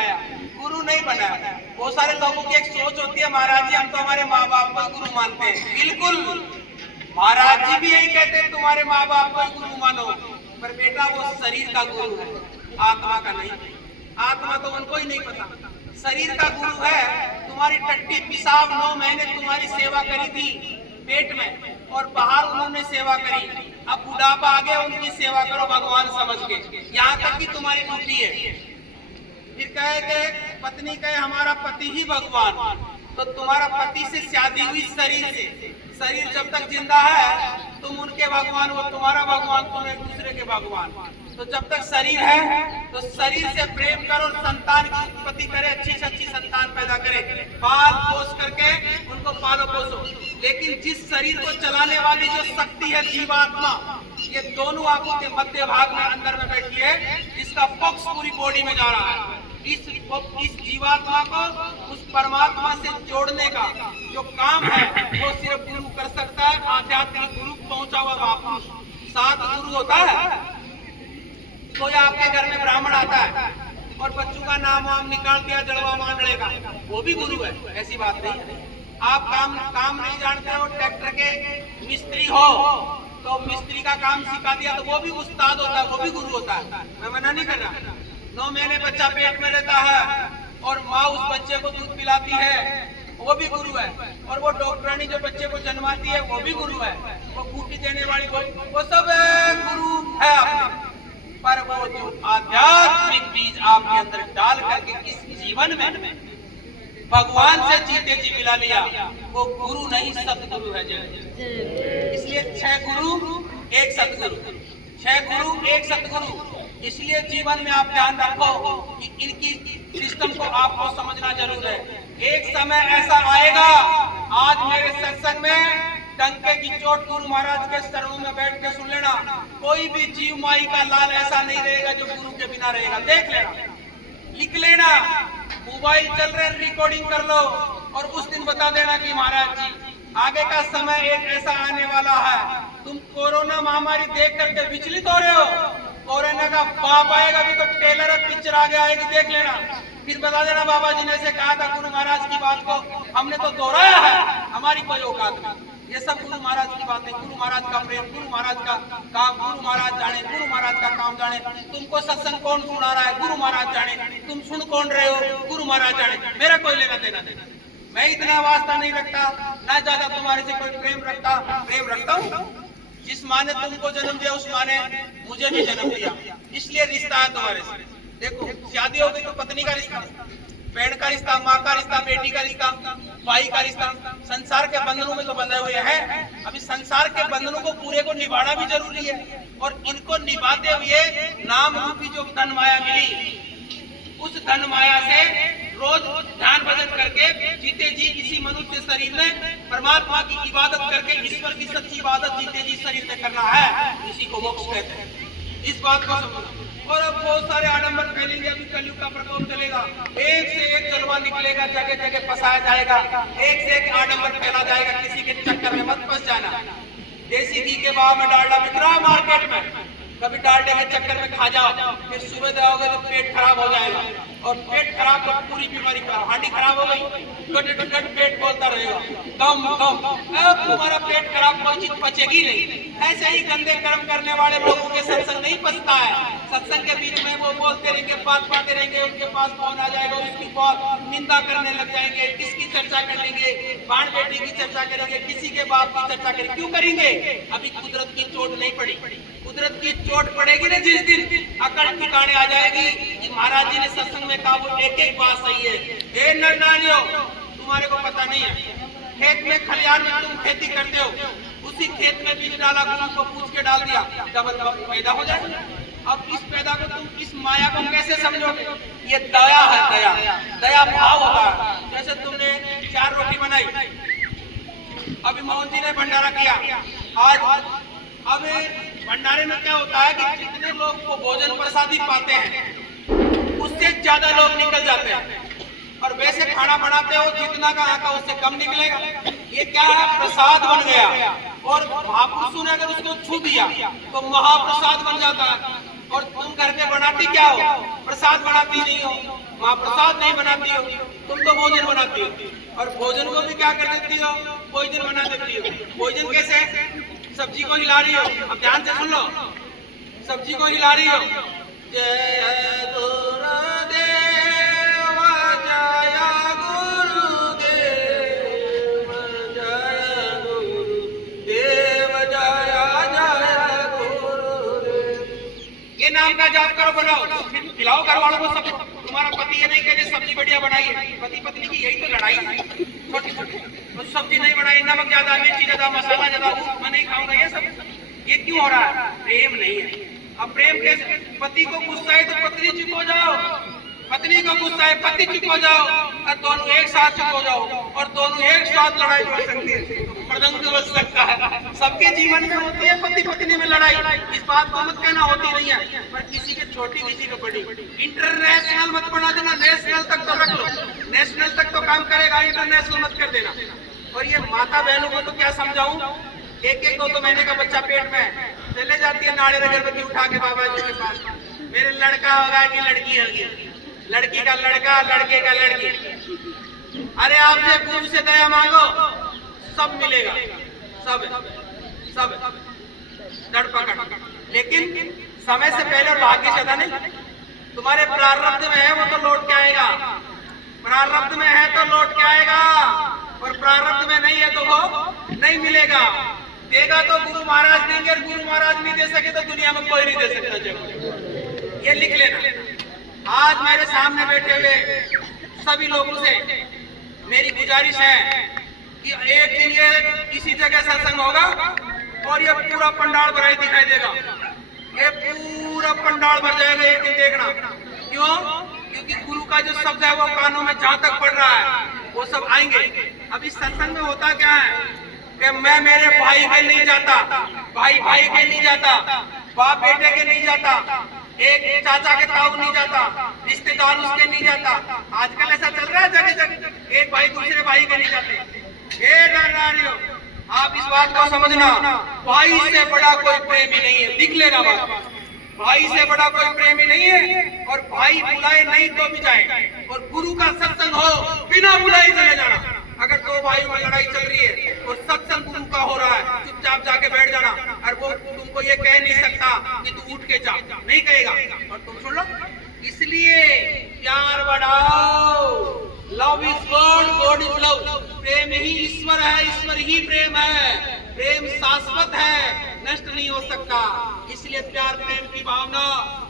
गुरु नहीं बना। बहुत सारे लोगों की एक सोच होती है, महाराज जी हम तो हमारे माँ बाप को गुरु मानते हैं। बिल्कुल, महाराज जी भी यही कहते हैं तुम्हारे माँ बाप को गुरु मानो, पर बेटा वो शरीर का गुरु है, आत्मा का नहीं। आत्मा तो उनको ही नहीं पता। शरीर का गुरु है। तुम्हारी टट्टी पिशाब 9 महीने तुम्हारी सेवा करी थी पेट में, और बाहर उन्होंने सेवा करी। अब बुढ़ापा आ गया, उनकी सेवा करो भगवान समझ के। यहाँ तक कि तुम्हारी ड्यूटी है। फिर कहे कि पत्नी कहे हमारा पति ही भगवान, तो तुम्हारा पति से शादी हुई शरीर से। शरीर जब तक जिंदा है तुम उनके भगवान, वो तुम्हारा भगवान, तुम एक दूसरे के भगवान। तो जब तक शरीर है तो शरीर से प्रेम करो, संतान की उत्पत्ति करे, अच्छी से अच्छी संतान पैदा करे, पाल पोस करके उनको पालो पोसो। लेकिन जिस शरीर को चलाने वाली जो शक्ति है जीवात्मा, ये दोनों आंखों के मध्य भाग में अंदर में बैठी है, जिसका फोकस पूरी बॉडी में जा रहा है। इस जीवात्मा को उस परमात्मा से जोड़ने का जो काम है वो सिर्फ गुरु कर सकता है। आध्यात्मिक गुरु पहुंचा हुआ महापुरुष। 7 गुरु होता है। कोई आपके घर में ब्राह्मण आता है और बच्चों का नाम वाम निकाल दिया, जड़वा मांडले का, वो भी गुरु है, ऐसी बात नहीं है। आप काम नहीं जानते हो, ट्रैक्टर के मिस्त्री हो तो मिस्त्री का काम सिखा दिया तो वो भी उस्ताद होता है, वो भी गुरु होता है। मैं मना नहीं कर रहा। 9 महीने बच्चा पेट में रहता है और माँ उस बच्चे को दूध पिलाती है, वो भी गुरु है। और वो डॉक्टरानी जो बच्चे को जन्माती है वो भी गुरु है। वो खूटी देने वाली वो सब गुरु है आपने। पर वो जो आध्यात्मिक बीज आपके अंदर डाल करके इस जीवन में भगवान से जीते जी मिला लिया, वो गुरु नहीं सतगुरु है। इसलिए 6 गुरु 1 सतगुरु, 6 गुरु 1 सतगुरु। इसलिए जीवन में आप ध्यान रखो कि इनकी सिस्टम को आपको समझना जरूर है। एक समय ऐसा आएगा, आज मेरे सत्संग में डंके की चोट गुरु महाराज के चरणों में बैठ के सुन लेना, कोई भी जीव माई का लाल ऐसा नहीं रहेगा जो गुरु के बिना रहेगा। देख लेना, लिख लेना, मोबाइल चल रहे रिकॉर्डिंग कर लो और उस दिन बता देना कि महाराज जी आगे का समय एक ऐसा आने वाला है, तुम कोरोना महामारी देख करके विचलित हो रहे हो, कोरोना का बाप आएगा भी तो टेलर पिक्चर आगे आएगी, देख लेना। फिर बता देना बाबा जी ने ऐसे कहा था, गुरु महाराज की बात को हमने तो दोहराया है, हमारी कोई औकात नहीं। ये सब गुरु महाराज की बातें, गुरु महाराज का प्रेम, गुरु महाराज का काम, गुरु महाराज जाने, गुरु महाराज का काम जाने। तुमको सत्संग कौन सुना रहा है, गुरु महाराज जाने। तुम सुन कौन रहे हो, गुरु महाराज जाने। मेरा कोई लेना देना देना। मैं इतना वास्ता नहीं रखता, ना ज्यादा तुम्हारे से कोई प्रेम रखता हूँ। जिस माँ ने तुमको जन्म दिया उस माँ ने मुझे भी जन्म दिया, इसलिए रिश्ता है तुम्हारे से। देखो शादी हो गई तो पत्नी का रिश्ता, बहन का रिश्ता, माँ का रिश्ता, बेटी का रिश्ता, भाई का रिश्ता, संसार के बंधनों में तो बंधे हुए हैं। अभी संसार के बंधनों को पूरे को निभाना भी जरूरी है, और इनको निभाते हुए नाम रूपी जो धन माया मिली, उस धन माया से रोज ध्यान भजन करके जीते जी इसी मनुष्य शरीर में परमात्मा की इबादत करके ईश्वर की सच्ची इबादत जीते जी शरीर में करना है, इसी को मोक्ष कहते हैं। इस बात को समझो। और अब बहुत सारे आडंबर फैलेंगे, अभी कलयुग का प्रकोप चलेगा, एक से एक जलवा निकलेगा, जगह जगह फंसाया जाएगा, एक से एक आडंबर फैला जाएगा। किसी के चक्कर में मत फंस जाना। देसी घी के भाव में डालडा बिक रहा है मार्केट में, कभी डालडे के चक्कर में खा जाओ, फिर सुबह जाओगे तो पेट खराब हो जाएगा, और पेट खराब तो पूरी बीमारी खराब। हांडी खराब हो गई, गट पेट बोलता रहेगा, दम अब तुम्हारा पेट खराब, कोई चीज पचेगी नहीं। ऐसे ही गंदे कर्म करने वाले लोगों के सत्संग नहीं पचता है। सत्संग के बीच में वो बोलते रहेंगे, बात पाते रहेंगे, उनके पास फोन आ जाएगा, उसकी बहुत निंदा करने लग जाएंगे, किसकी चर्चा कर लेंगे, बाण बेटी की चर्चा करेंगे, किसी के बाप की चर्चा करेंगे। क्यों करेंगे? अभी कुदरत की चोट नहीं पड़ी। कुदरत की चोट पड़ेगी ना जिस दिन, अकड़ ठिकाने आ जाएगी कि महाराज जी ने सत्संग में कहा वो एक एक बात सही है। हे नर नारियों, तुम्हारे को पता नहीं है, खेत में खलिहान में तुम खेती करते हो, उसी खेत में बीज डाला, गुरु को पूछ के डाल दिया, डबल पैदा हो जाएगा। अब इस पैदा को तुम इस माया को कैसे समझोगे? ये दया है, दया भाव होता है। जैसे तुमने 4 रोटी बनाई, अभी मोहन जी ने भंडारा किया आज, अब भंडारे में क्या होता है कि जितने लोग को भोजन प्रसादी पाते हैं उससे ज्यादा लोग निकल जाते हैं, और वैसे खाना बनाते हो जितना का आका उससे कम निकलेगा। ये क्या है? प्रसाद बन गया, और महापुरुषों ने अगर उसको छू दिया तो महाप्रसाद बन जाता है। और तुम घर पे बनाती क्या हो? प्रसाद बनाती नहीं हो। महाप्रसाद नहीं बनाती हो, तुम तो भोजन बनाती हो, और भोजन को भी क्या कर देती हो, भोजन बना देती हो। भोजन कैसे? सब्जी को हिला रही हो, अब ध्यान से सुन लो, सब्जी को हिला रही हो, जय गुरुदेव जय गुरुदेव जय गुरुदेव जय जय गुरुदेव, ये नाम का जाप करो, बनाओ, फिर खिलाओ घर वालों को सब। तुम्हारा पति ये नहीं कहे सब्जी बढ़िया बनाई है, पति पत्नी की यही तो लड़ाई है, छोटी छोटी तो सब्जी नहीं बनाई, नमक ज्यादा, मिर्ची ज्यादा, मसाला ज्यादा, मैं नहीं खाऊंगा, ये सब ये क्यों हो रहा है? प्रेम नहीं है। अब प्रेम कैसे? पति को गुस्सा है तो पत्नी चुप हो जाओ, पत्नी को गुस्सा है पति चुप हो जाओ, और दोनों एक साथ चुप हो जाओ, और दोनों एक साथ लड़ाई कर सकते हैं, प्रदंग बच सकता है। सबके जीवन में होती है पति पत्नी में लड़ाई, इस बात को मत कहना होती नहीं है, पर किसी के छोटी किसी को बड़ी। इंटरनेशनल मत बना देना, नेशनल तक तो रख लो, नेशनल तक तो काम करेगा, इंटरनेशनल मत कर देना। और ये माता बहनों को तो क्या समझाऊं, एक एक दो महीने का बच्चा पेट में चले जाती है नारियल अगरबत्ती उठा के बाबा जी के पास, मेरे लड़का होगा कि लड़की होगी, लड़की का लड़का, लड़के का लड़की। अरे आपसे गुरु से दया मांगो, सब मिलेगा, सब सब धड़पकड़, लेकिन समय से पहले और भाग्य से नहीं। तुम्हारे प्रारब्ध में है वो तो लौट के आएगा, प्रारब्ध में है तो लौट के आएगा, और प्रारब्ध में नहीं है तो वो नहीं मिलेगा। देगा तो गुरु महाराज देंगे, और गुरु महाराज नहीं दे सके तो दुनिया में कोई नहीं दे सकता। जब ये लिख लेना। आज मेरे सामने बैठे हुए सभी लोगों से मेरी गुजारिश है कि एक दिन ये किसी जगह सत्संग होगा और ये पूरा पंडाल भरा ही दिखाई देगा, ये पूरा पंडाल भर जाएगा, एक दिन देखना। क्यों? क्योंकि गुरु का जो शब्द है वो कानों में जहां तक पड़ रहा है वो सब आएंगे। अब इस सत्संग में होता क्या है कि मैं मेरे भाई के नहीं जाता, भाई भाई के नहीं जाता, बाप बेटे के नहीं जाता, एक चाचा के ताऊ नहीं जाता, रिश्तेदार उसके नहीं जाता। आजकल ऐसा चल रहा है जगह जगह, एक भाई दूसरे भाई के नहीं जाते। आप इस बात को समझना, भाई से बड़ा कोई प्रेमी नहीं है, दिख लेना बात, भाई से बड़ा कोई प्रेमी नहीं है। और भाई बुलाए नहीं तो भी जाए, और गुरु का सत्संग हो बिना बुलाए चले जाना। अगर दो भाई में लड़ाई चल रही है और सत्संग गुरु का हो रहा है, चुपचाप जाके बैठ जाना, और वो तुमको ये कह नहीं सकता कि तू उठ के जा, नहीं कहेगा। और तुम सुन लो, इसलिए प्यार बढ़ाओ, love is God, God is love, प्रेम ही ईश्वर है, ईश्वर ही प्रेम है, प्रेम शाश्वत है, नष्ट नहीं हो सकता। इसलिए प्यार प्रेम की भावना,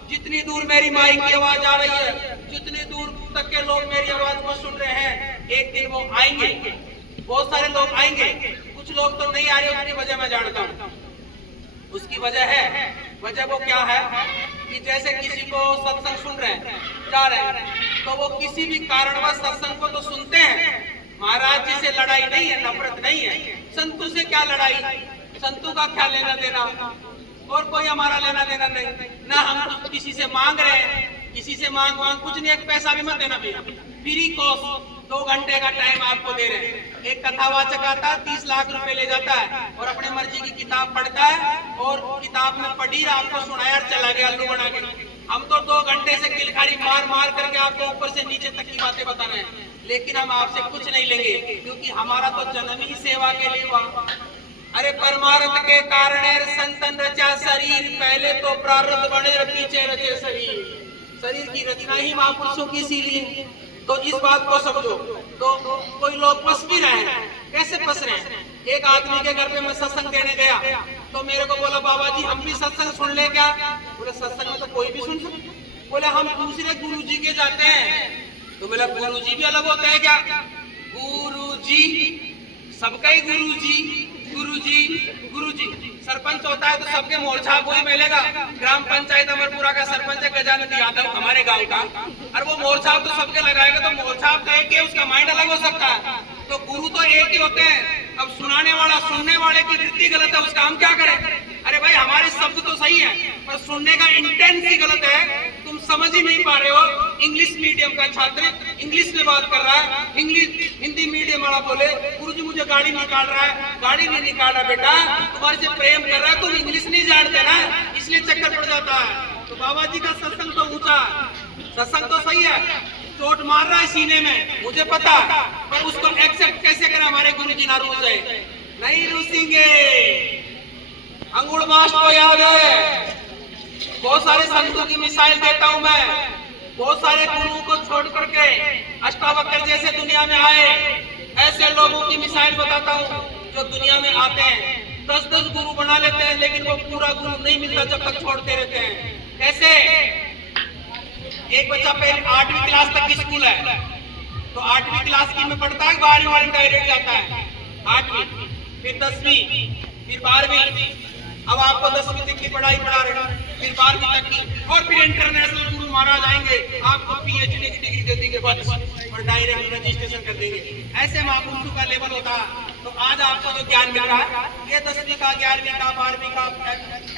जितनी दूर मेरी माई की आवाज आ रही है, जितनी दूर तक के लोग मेरी आवाज को सुन रहे हैं, एक दिन वो आएंगे, बहुत सारे लोग आएंगे, कुछ लोग तो नहीं आ रहे, उसकी वजह मैं जानता हूँ। उसकी वजह है, वजह वो क्या है कि जैसे किसी को सत्संग सुन रहे हैं, जा रहे हैं, तो वो किसी भी कारणवश सत्संग को तो सुनते हैं। महाराज जी से लड़ाई नहीं है, नफरत नहीं है, संतों से क्या लड़ाई, संतों का क्या लेना देना, और कोई हमारा लेना देना नहीं ना। हम किसी से मांग रहे हैं, किसी से मांग कुछ नहीं, एक पैसा भी मत देना भैया, फ्री कॉस्ट 2 घंटे का टाइम आपको दे रहे हैं। एक कथावाचक आता है, 30 लाख रुपए ले जाता है और अपने मर्जी की किताब पढ़ता है, और किताब में पढ़ी आपको सुनाया और चला गया अल्लू बना के। हम तो 2 घंटे से किलखाड़ी मार मार करके आपको ऊपर से नीचे तक की बातें बता रहे हैं, लेकिन हम आपसे कुछ नहीं लेंगे, क्योंकि हमारा तो जन्म ही सेवा के लिए हुआ। अरे परमार्थ के कारण संतन रचा शरीर, पहले तो प्रारब्ध बने पीछे रचे शरीर, शरीर की रचना ही महापुरुषों की इसीलिए। तो इस बात को समझो। तो कोई लोग फंस भी रहे हैं, कैसे फंस रहे हैं? एक आदमी के घर पे मैं सत्संग देने गया, तो मेरे को बोला बाबा जी हम भी सत्संग सुन ले क्या? बोले सत्संग में तो कोई भी सुन सकते। बोले हम दूसरे गुरु जी के जाते हैं। तो बोला गुरु जी भी अलग होते हैं क्या? गुरु जी सबका ही गुरु जी, गुरु जी, गुरु जी। सरपंच होता है तो सबके मोर्चा वही मिलेगा। ग्राम पंचायत अमरपुरा का सरपंच है गजानंद यादव हमारे गांव का, और वो मोर्चा तो सबके लगाएगा, तो मोर्चा देख के उसका माइंड अलग हो सकता है। तो गुरु तो एक ही होते हैं। अब सुनाने वाला सुनने वाले की वृत्ति गलत है, उसका हम क्या करें? अरे भाई हमारे शब्द तो सही है, पर सुनने का इंटेंस ही गलत है। तुम समझ ही नहीं पा रहे हो। इंग्लिश मीडियम का छात्र इंग्लिश में बात कर रहा है, इंग्लिश हिंदी मीडियम वाला बोले गुरुजी मुझे गाड़ी निकाल रहा है। गाड़ी नहीं निकाल रहा बेटा, तुम्हारे से प्रेम कर रहा है, तुम इंग्लिश नहीं जानते ना, इसलिए चक्कर पड़ जाता है। तो बाबा जी का सत्संग तो ऊंचा, सत्संग तो सही है, चोट मार रहा है सीने में, मुझे पता, पर उसको एक्सेप्ट कैसे करें? हमारे गुरुजी ना रूस है, नहीं रूसेंगे। अंगुड़ मास को याद है, बहुत सारे संतों की मिसाइल देता हूं मैं, बहुत सारे गुरुओं को छोड़ करके अष्टावक्र जैसे दुनिया में आए, ऐसे लोगों की मिसाइल बताता हूं जो दुनिया में आते हैं 10-10 गुरु बना लेते हैं, लेकिन वो पूरा गुरु नहीं मिलता जब तक छोड़ते रहते हैं। कैसे? एक बच्चा पहले 8वीं क्लास तक की स्कूल है, तो 8वीं क्लास की में पढ़ता है, 12वीं वाले डायरेक्ट जाता है, 8वीं, फिर 10वीं, फिर 12वीं, अब आपको 10वीं तक की पढ़ाई पढ़ा रहे, फिर 12वीं तक की, और फिर इंटरनेशनल गुरु महाराज आएंगे, आपको पीएचडी की डिग्री दे देंगे बस, और डायरेक्ट रजिस्ट्रेशन कर देंगे। ऐसे महापुरुषों का लेवल होता है। तो आज आपको जो ज्ञान मिल रहा है, ये 10वीं का, 11वीं का, 12वीं का,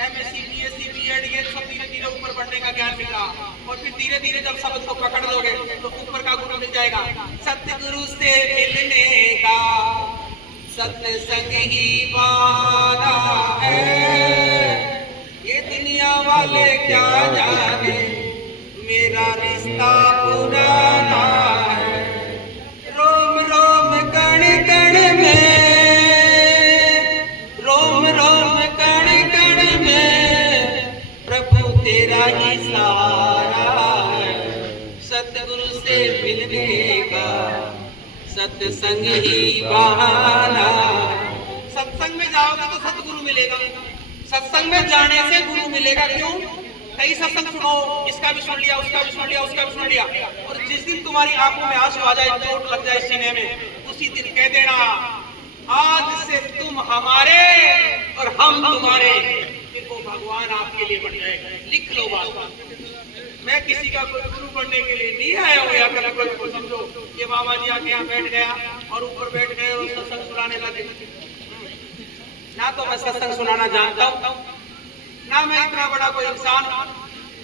एमएससी, बीएससी, बीएड, ये सब धीरे धीरे ऊपर बढ़ने का ज्ञान मिल रहा, और फिर धीरे धीरे जब सब उसको पकड़ लोगे तो ऊपर का गुरु मिल जाएगा। सतगुरु से मिलने का सत्संग ही पाना है, ये दुनिया वाले क्या जाने, मेरा रिश्ता पुराना है। रोम रोम कण कण में, रोम रोम कण कण में, प्रभु तेरा ही सहारा है। सतगुरु से मिलने का सत्संग ही बहाना। सत्संग में जाओगे तो सतगुरु मिलेगा, सत्संग में जाने से गुरु मिलेगा। क्यों? कई सत्संग सुनो, इसका भी सुन लिया, उसका भी सुन लिया, उसका भी सुन लिया, और जिस दिन तुम्हारी आंखों में आंसू आ जाए, चोट लग जाए सीने में, उसी दिन कह देना आज से तुम हमारे और हम तुम्हारे, फिर वो भगवान आपके लिए बन जाएगा। लिख लो बात। मैं किसी का कोई गुरु बनने के लिए नहीं आया हूँ, या कल को समझो ये बाबा जी आके यहाँ बैठ गया और ऊपर बैठ गए और सत्संग सुनाने लगे। ना तो मैं सत्संग सुनाना जानता हूँ, ना मैं इतना बड़ा कोई इंसान,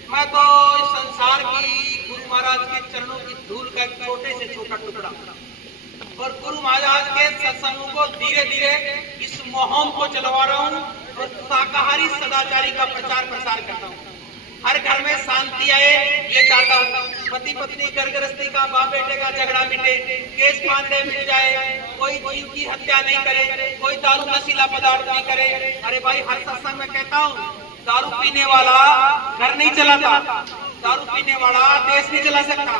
मैं तो इस संसार की गुरु महाराज के चरणों की धूल का छोटे से छोटा टुकड़ा, और गुरु महाराज के सत्संगों को धीरे धीरे इस मुहिम को चलवा रहा हूँ, और शाकाहारी सदाचारी का प्रचार प्रसार करता हूँ। हर घर में शांति आए ये चाहता हूँ, पति पत्नी घर गृहस्थी का, बाप बेटे का झगड़ा मिटे, केस पांडे मिट जाए, कोई जीव की हत्या नहीं करे, कोई दारू नशीला पदार्थ नहीं करे। अरे भाई, हर सत्संग में कहता हूँ, दारू पीने वाला घर नहीं चलाता, दारू पीने वाला देश नहीं चला सकता,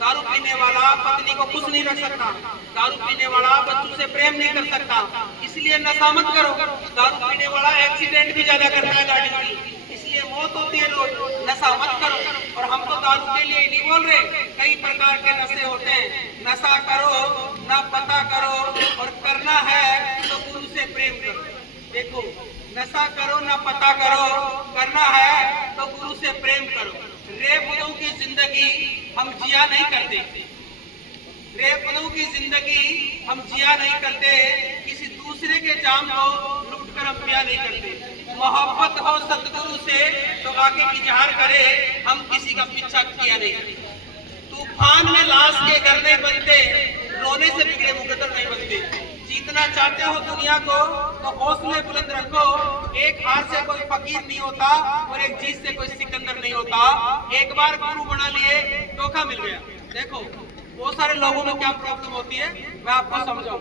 दारू पीने वाला पत्नी को खुश नहीं रख सकता, दारू पीने वाला बच्चों से प्रेम नहीं कर सकता। इसलिए नशा मत करो। दारू पीने वाला एक्सीडेंट भी ज्यादा करता है गाड़ी की, इसलिए मौत होती है रोज। नशा मत करो। और हम तो दारू के लिए नहीं बोल रहे, कई प्रकार के नशे होते हैं। नशा करो ना पता करो, और करना है तो गुरु से प्रेम करो। देखो, नशा करो ना पता करो, करना है तो गुरु से प्रेम करो। रेपदों की जिंदगी हम जिया नहीं करते, रेपदों की जिंदगी हम जिया नहीं करते, किसी दूसरे के जाम को लूट कर हम पिया नहीं करते। मोहब्बत हो सतगुरु से तो आगे इजहार करे, हम किसी का पीछा किया नहीं। तूफान में लाश के घर नहीं बनते, रोने से बिगड़े मुकद्दर नहीं बनते। जीतना चाहते हो दुनिया को तो हौसले बुलंद रखो। एक हार से कोई फकीर नहीं होता, और एक जीत से कोई सिकंदर नहीं होता। एक बार गुरु बना लिए, धोखा मिल गया। देखो, बहुत सारे लोगों में क्या प्रॉब्लम होती है, मैं आपको समझाऊं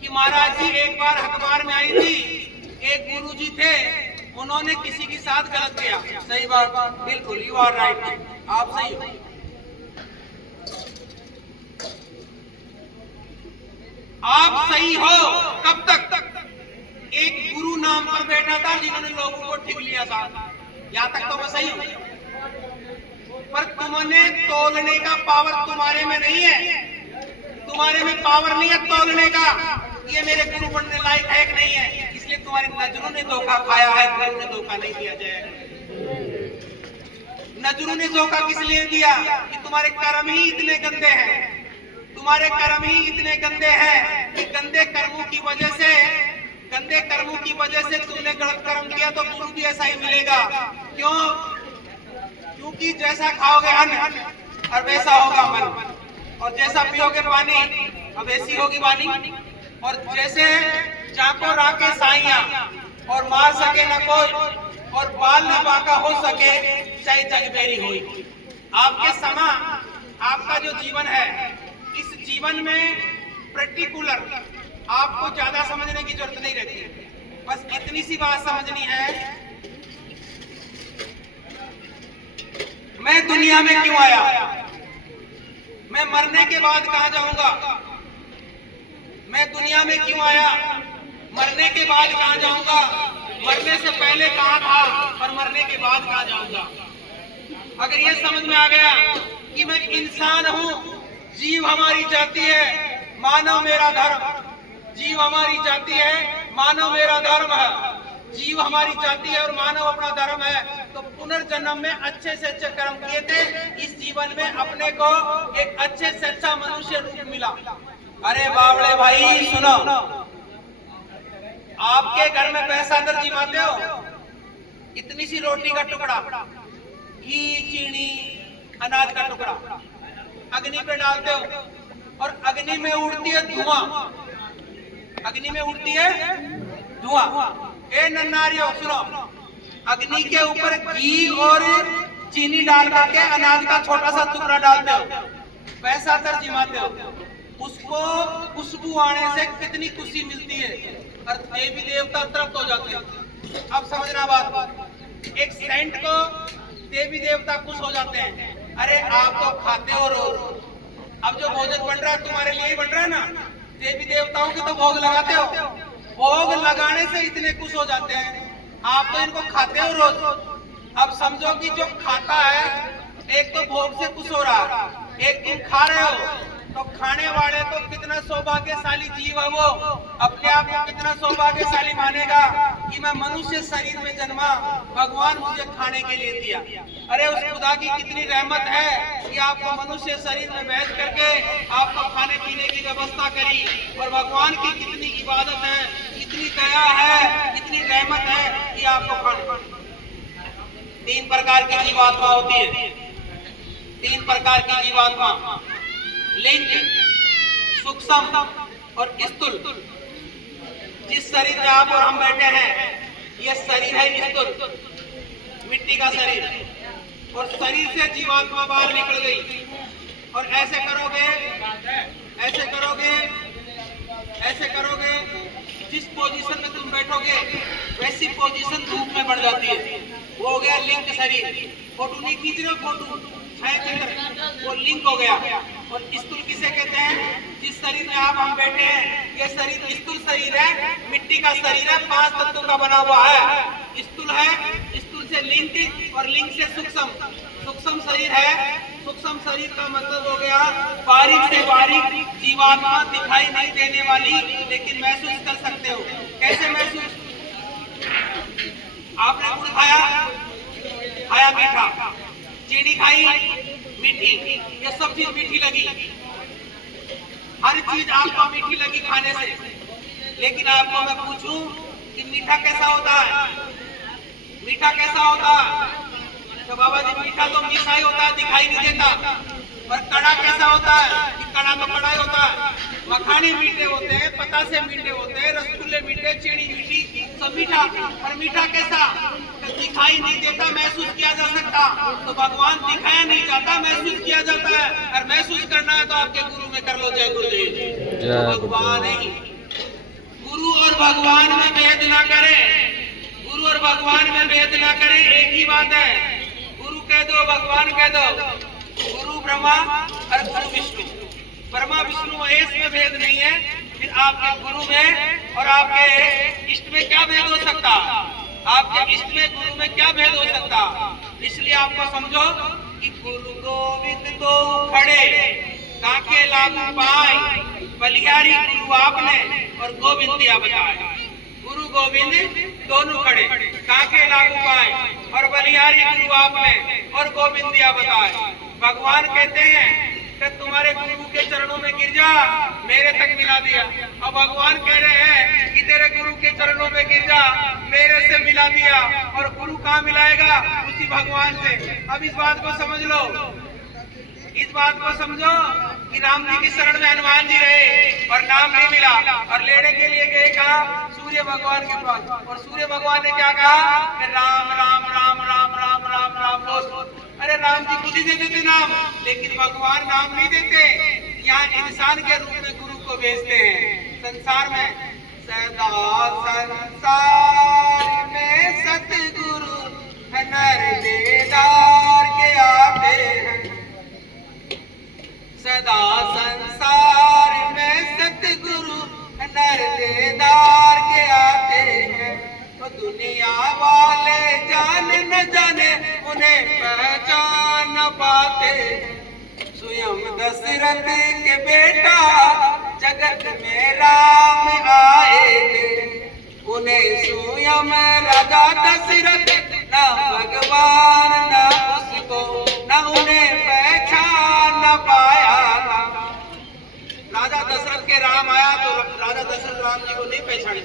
कि महाराज जी एक बार अखबार में आई थी, एक गुरुजी थे, उन्होंने किसी के साथ गलत किया। सही बात, बिल्कुल, यू आर राइट, आप सही हो। आप सही हो कब तक? एक गुरु नाम पर बैठा था जिन्होंने लोगों को ठीक लिया था, यहाँ तक तो मैं सही हूँ। पर तुमने तोलने का पावर तुम्हारे में नहीं है, तुम्हारे में पावर नहीं है तोलने का, ये मेरे गुरु बनने लायक है कि नहीं है। इसलिए तुम्हारी नजरों ने धोखा खाया है, गुरु ने धोखा नहीं दिया जाएगा। नजरों ने धोखा किस लिए दिया? कि तुम्हारे कर्म ही इतने गंदे हैं, तुम्हारे कर्म ही इतने गंदे हैं कि गंदे कर्मों की वजह से तुमने गलत कर्म किया, तो गुरु भी ऐसा ही मिलेगा। क्यों? क्योंकि जैसा खाओगे अन्न और वैसा होगा मन, और जैसा पियोगे पानी अब वैसी होगी वाणी। और जैसे जाको राके साइया, और मार सके न कोई, और बाल न बाका हो सके, चाहे जग बेरी होई। आपके समा आपका जो जीवन है, इस जीवन में पर्टिकुलर आपको ज्यादा समझने की जरूरत नहीं रहती। बस इतनी सी बात समझनी है, मैं दुनिया में क्यों आया, मैं मरने के बाद कहां जाऊंगा, मैं दुनिया में क्यों आया, मरने के बाद कहां जाऊंगा, मरने से पहले कहां था और मरने के बाद कहां जाऊंगा। अगर ये समझ में आ गया कि मैं इंसान हूं, जीव हमारी जाति है, मानव मेरा धर्म, जीव हमारी जाति है, मानव मेरा धर्म है, जीव हमारी जाति है और मानव अपना धर्म है, तो पुनर्जन्म में अच्छे से अच्छे कर्म किए थे, इस जीवन में अपने को एक अच्छे से अच्छा मनुष्य रूप मिला। अरे बावड़े भाई सुनो, आपके घर में पैसा अंदर जिमाते हो, इतनी सी रोटी का टुकड़ा, घी, चीनी, अनाज का टुकड़ा अग्नि पे डालते हो और अग्नि में उड़ती है धुआं, अग्नि में उड़ती है धुआं। ए नन्नारियों सुनो, अग्नि के ऊपर घी और चीनी डाल करके अनाज का छोटा सा टुकड़ा डालते हो, पैसा अंदर जिमाते हो, उसको खुशबू आने से कितनी खुशी मिलती है और देवी देवता तृप्त हो जाते हैं। अब समझना बात, एक सेंट को देवी देवता खुश हो जाते हैं। अरे आप तो खाते हो रोज, अब जो भोजन बन रहा है तुम्हारे लिए ही बन रहा है ना, देवी देवताओं के तो भोग लगाते हो, भोग लगाने से इतने खुश हो जाते हैं, आप तो इनको खाते हो रोज। अब समझो कि जो खाता है, एक तो भोग से खुश हो रहा है, एक तुम खा रहे हो, तो खाने वाले तो कितना सौभाग्यशाली जीव है, वो अपने आप को कितना सौभाग्यशाली मानेगा कि मैं मनुष्य शरीर में जन्मा, भगवान मुझे खाने के लिए दिया। अरे उस खुदा की कितनी रहमत है कि आपको मनुष्य शरीर में बैठ करके आपको खाने पीने की व्यवस्था करी, और भगवान की कितनी इबादत है, इतनी दया है, इतनी रहमत है कि आपको खाने। 3 प्रकार की जीवात्मा होती है, 3 प्रकार की जीवात्मा, लिंग, सूक्ष्म और स्थूल। जिस शरीर में आप और हम बैठे हैं, ये शरीर है स्थूल, मिट्टी का शरीर, और शरीर से जीवात्मा बाहर निकल गई। और ऐसे करोगे, ऐसे करोगे, ऐसे करोगे, जिस पोजीशन में तुम बैठोगे वैसी पोजीशन धूप में बढ़ जाती है। वो हो गया लिंग शरीर। फोटो नहीं खींच रहे, फोटो छायाचित्र, वो लिंक हो गया। और स्थूल किसे कहते हैं? जिस शरीर में आप हम बैठे हैं, ये शरीर स्थूल शरीर है, मिट्टी का शरीर है, 5 तत्वों का बना हुआ है। स्थूल है, स्थूल से लिंग और लिंग से सूक्ष्म, सूक्ष्म शरीर है। सूक्ष्म शरीर का मतलब हो गया बारीक से बारीक जीवात्मा, दिखाई नहीं देने वाली, लेकिन महसूस कर सकते हो। कैसे महसूस? आपने गुड़ खाया, खाया मीठा, चीनी खाई मीठी, ये सब चीज मीठी लगी, हर चीज आपको मीठी लगी खाने से। लेकिन आपको मैं पूछूं कि मीठा कैसा होता है? मीठा कैसा होता है? तो बाबा जी मीठा तो मीठा ही होता है, दिखाई नहीं देता। पर कड़ा कैसा होता है? कि कड़ा तो कड़ा ही होता है। मखाने मीठे होते हैं, पतासे मीठे होते हैं, रसगुल्ले मीठे, चीनी मीठी, सब मीठा। पर मीठा कैसा? तो दिखाई नहीं देता, महसूस किया जा सकता। तो भगवान दिखाया नहीं जाता, महसूस किया जाता है। और महसूस करना है तो आपके गुरु में कर लो, जय गुरुदेव। तो भगवान ही, गुरु और भगवान में भेद ना करें, गुरु और भगवान में भेद ना करें, एक ही बात है। गुरु कह दो, भगवान कह दो, गुरु ब्रह्मा और गुरु विष्णु। ब्रह्मा विष्णु महेश में भेद नहीं है, फिर आपके गुरु में और आपके इष्ट में क्या भेद हो सकता? आपके इष्ट में गुरु में क्या भेद हो सकता? इसलिए आपको समझो कि गुरु गोविंद दो खड़े, काके लागू पाए, बलिहारी गुरु आपने और गोविंद दिया बताए। गुरु गोविंद दोनों खड़े, काके लागू पाए और बलिहारी गुरु आपने और गोविंद दिया बताए। भगवान कहते हैं कि तुम्हारे गुरु के चरणों में गिर जा, मेरे तक मिला दिया। अब भगवान कह रहे हैं कि तेरे गुरु के चरणों में गिर जा, मेरे से मिला दिया। और गुरु कहाँ मिलाएगा? उसी भगवान से। अब इस बात को समझ लो, इस बात को समझो कि राम जी की शरण में हनुमान जी रहे और नाम नहीं मिला, और लेने के लिए गए कहा? सूर्य भगवान के पास। और सूर्य भगवान ने क्या कहा? राम राम राम राम राम राम राम बोल। अरे राम जी खुद ही दे देते नाम, लेकिन भगवान नाम नहीं देते, यहाँ इंसान के रूप में गुरु को भेजते हैं। संसार में सदा संसार में सतगुरु नर दीदार के आते हैं, सदा संसार में सतगुरु नर दीदार के आते हैं। तो दुनिया वाले जान न जाने उन्हें पहचान न पाते। स्वयं दशरथ के बेटा जगत में राम आए थे, उन्हें स्वयं राजा दशरथ न भगवान न उसको न उन्हें पहचान न पाया। राजा दशरथ के राम आया तो राजा दशरथ राम जी को नहीं पहचाने,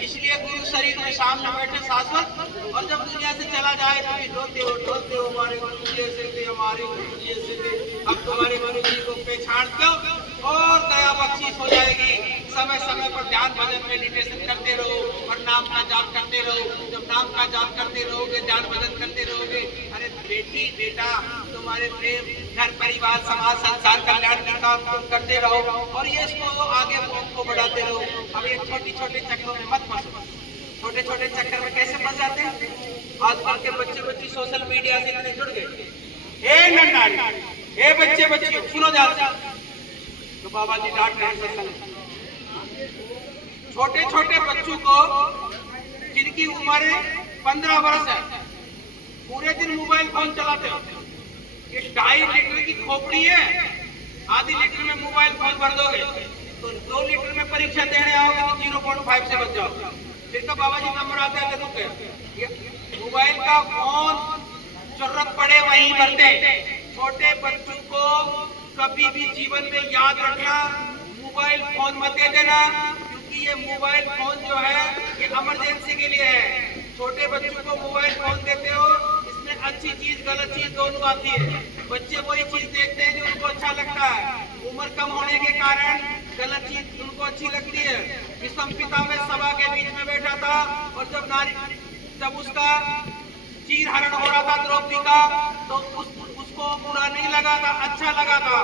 इसलिए गुरु शरीर में सामने बैठे शाश्वत, और जब दुनिया से चला जाए तो भी ढोलते हो हमारे गुरु जी ऐसे थे, हमारे गुरु जी ऐसे थे। अब तुम्हारे गुरु जी को पहचान दो और दया बख्शीश हो जाएगी। समय समय पर ध्यान भजन मेडिटेशन करते रहो और नाम का जाप करते रहो। जब नाम का जाप करते रहोगे, ध्यान भजन करते रहोगे, अरे बेटी बेटा तुम्हारे प्रेम घर परिवार समाज संसार कल्याण का काम तुम करते रहो और ये इसको आगे को बढ़ाते रहो। अब ये छोटी छोटे चक्रों में मत फंसो। छोटे छोटे चक्कर में कैसे फंस जाते हैं? आजकल के बच्चे सोशल मीडिया से इतने जुड़ गए। ए नन्नारी, ए बच्चे सुनो ध्यान, तो बाबा जी डांट रहे हैं सत्संग। छोटे छोटे बच्चों को जिनकी उम्र 15 वर्ष है, पूरे दिन मोबाइल फोन चलाते हो। ये 2.5 लीटर की खोपड़ी है, आधी लीटर में मोबाइल फोन भर दोगे तो 2 लीटर में परीक्षा देने आओगे तो 0.5 से बच जाओ। फिर तो बाबा जी नंबर आते हैं तो मोबाइल का फोन जरूरत पड़े वहीं भरते। छोटे बच्चों को कभी भी जीवन में याद रखना, मोबाइल फोन मत दे देना, क्योंकि ये मोबाइल फोन जो है ये इमरजेंसी के लिए है। छोटे बच्चों को मोबाइल फोन देते हो, इसमें अच्छी चीज गलत चीज दोनों आती है। बच्चे वही चीज देखते हैं जो उनको अच्छा लगता है। उम्र कम होने के कारण गलत चीज उनको अच्छी लगती है। विषम पिता में सभा के बीच में बैठा था और जब उसका चीर हरण हो रहा था द्रौपदी का, तो उसको बुरा नहीं लगा था, अच्छा लगा था।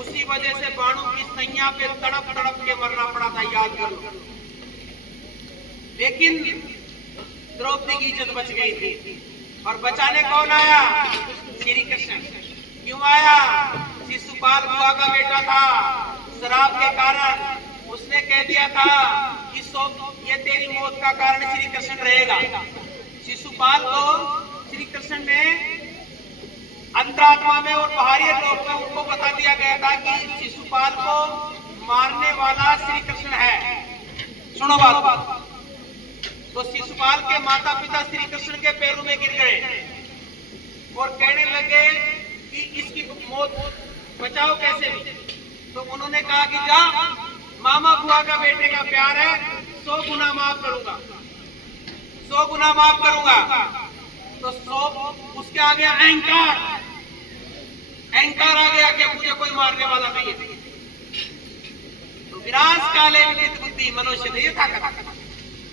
उसी वजह से बाणों की सैया पे तड़प तड़प के मरना पड़ा था, याद करो। लेकिन द्रौपदी की इज्जत बच गई थी। और बचाने कौन आया? श्री कृष्ण। क्यों आया? शिशुपाल बुआ का बेटा था। शराब के कारण उसने कह दिया था कि ये तेरी मौत का कारण श्री कृष्ण रहेगा। शिशुपाल को श्री कृष्ण ने अंतरात्मा में और बाहरी लोक में उनको बता दिया गया था कि शिशुपाल को मारने वाला श्री कृष्ण है। सुनो बात। तो शिशुपाल के माता पिता श्री कृष्ण के पैरों में गिर गए और कहने लगे कि इसकी मौत बचाओ कैसे भी। तो उन्होंने कहा कि जा, मामा बुआ का बेटे का प्यार है, 100 गुना माफ करूंगा, 100 गुना माफ करूंगा। तो 100 उसके आगे अहंकार आ गया कि मुझे कोई मारने वाला नहीं है। तो विनाश काले विदित बुद्धि मनुष्य ने था।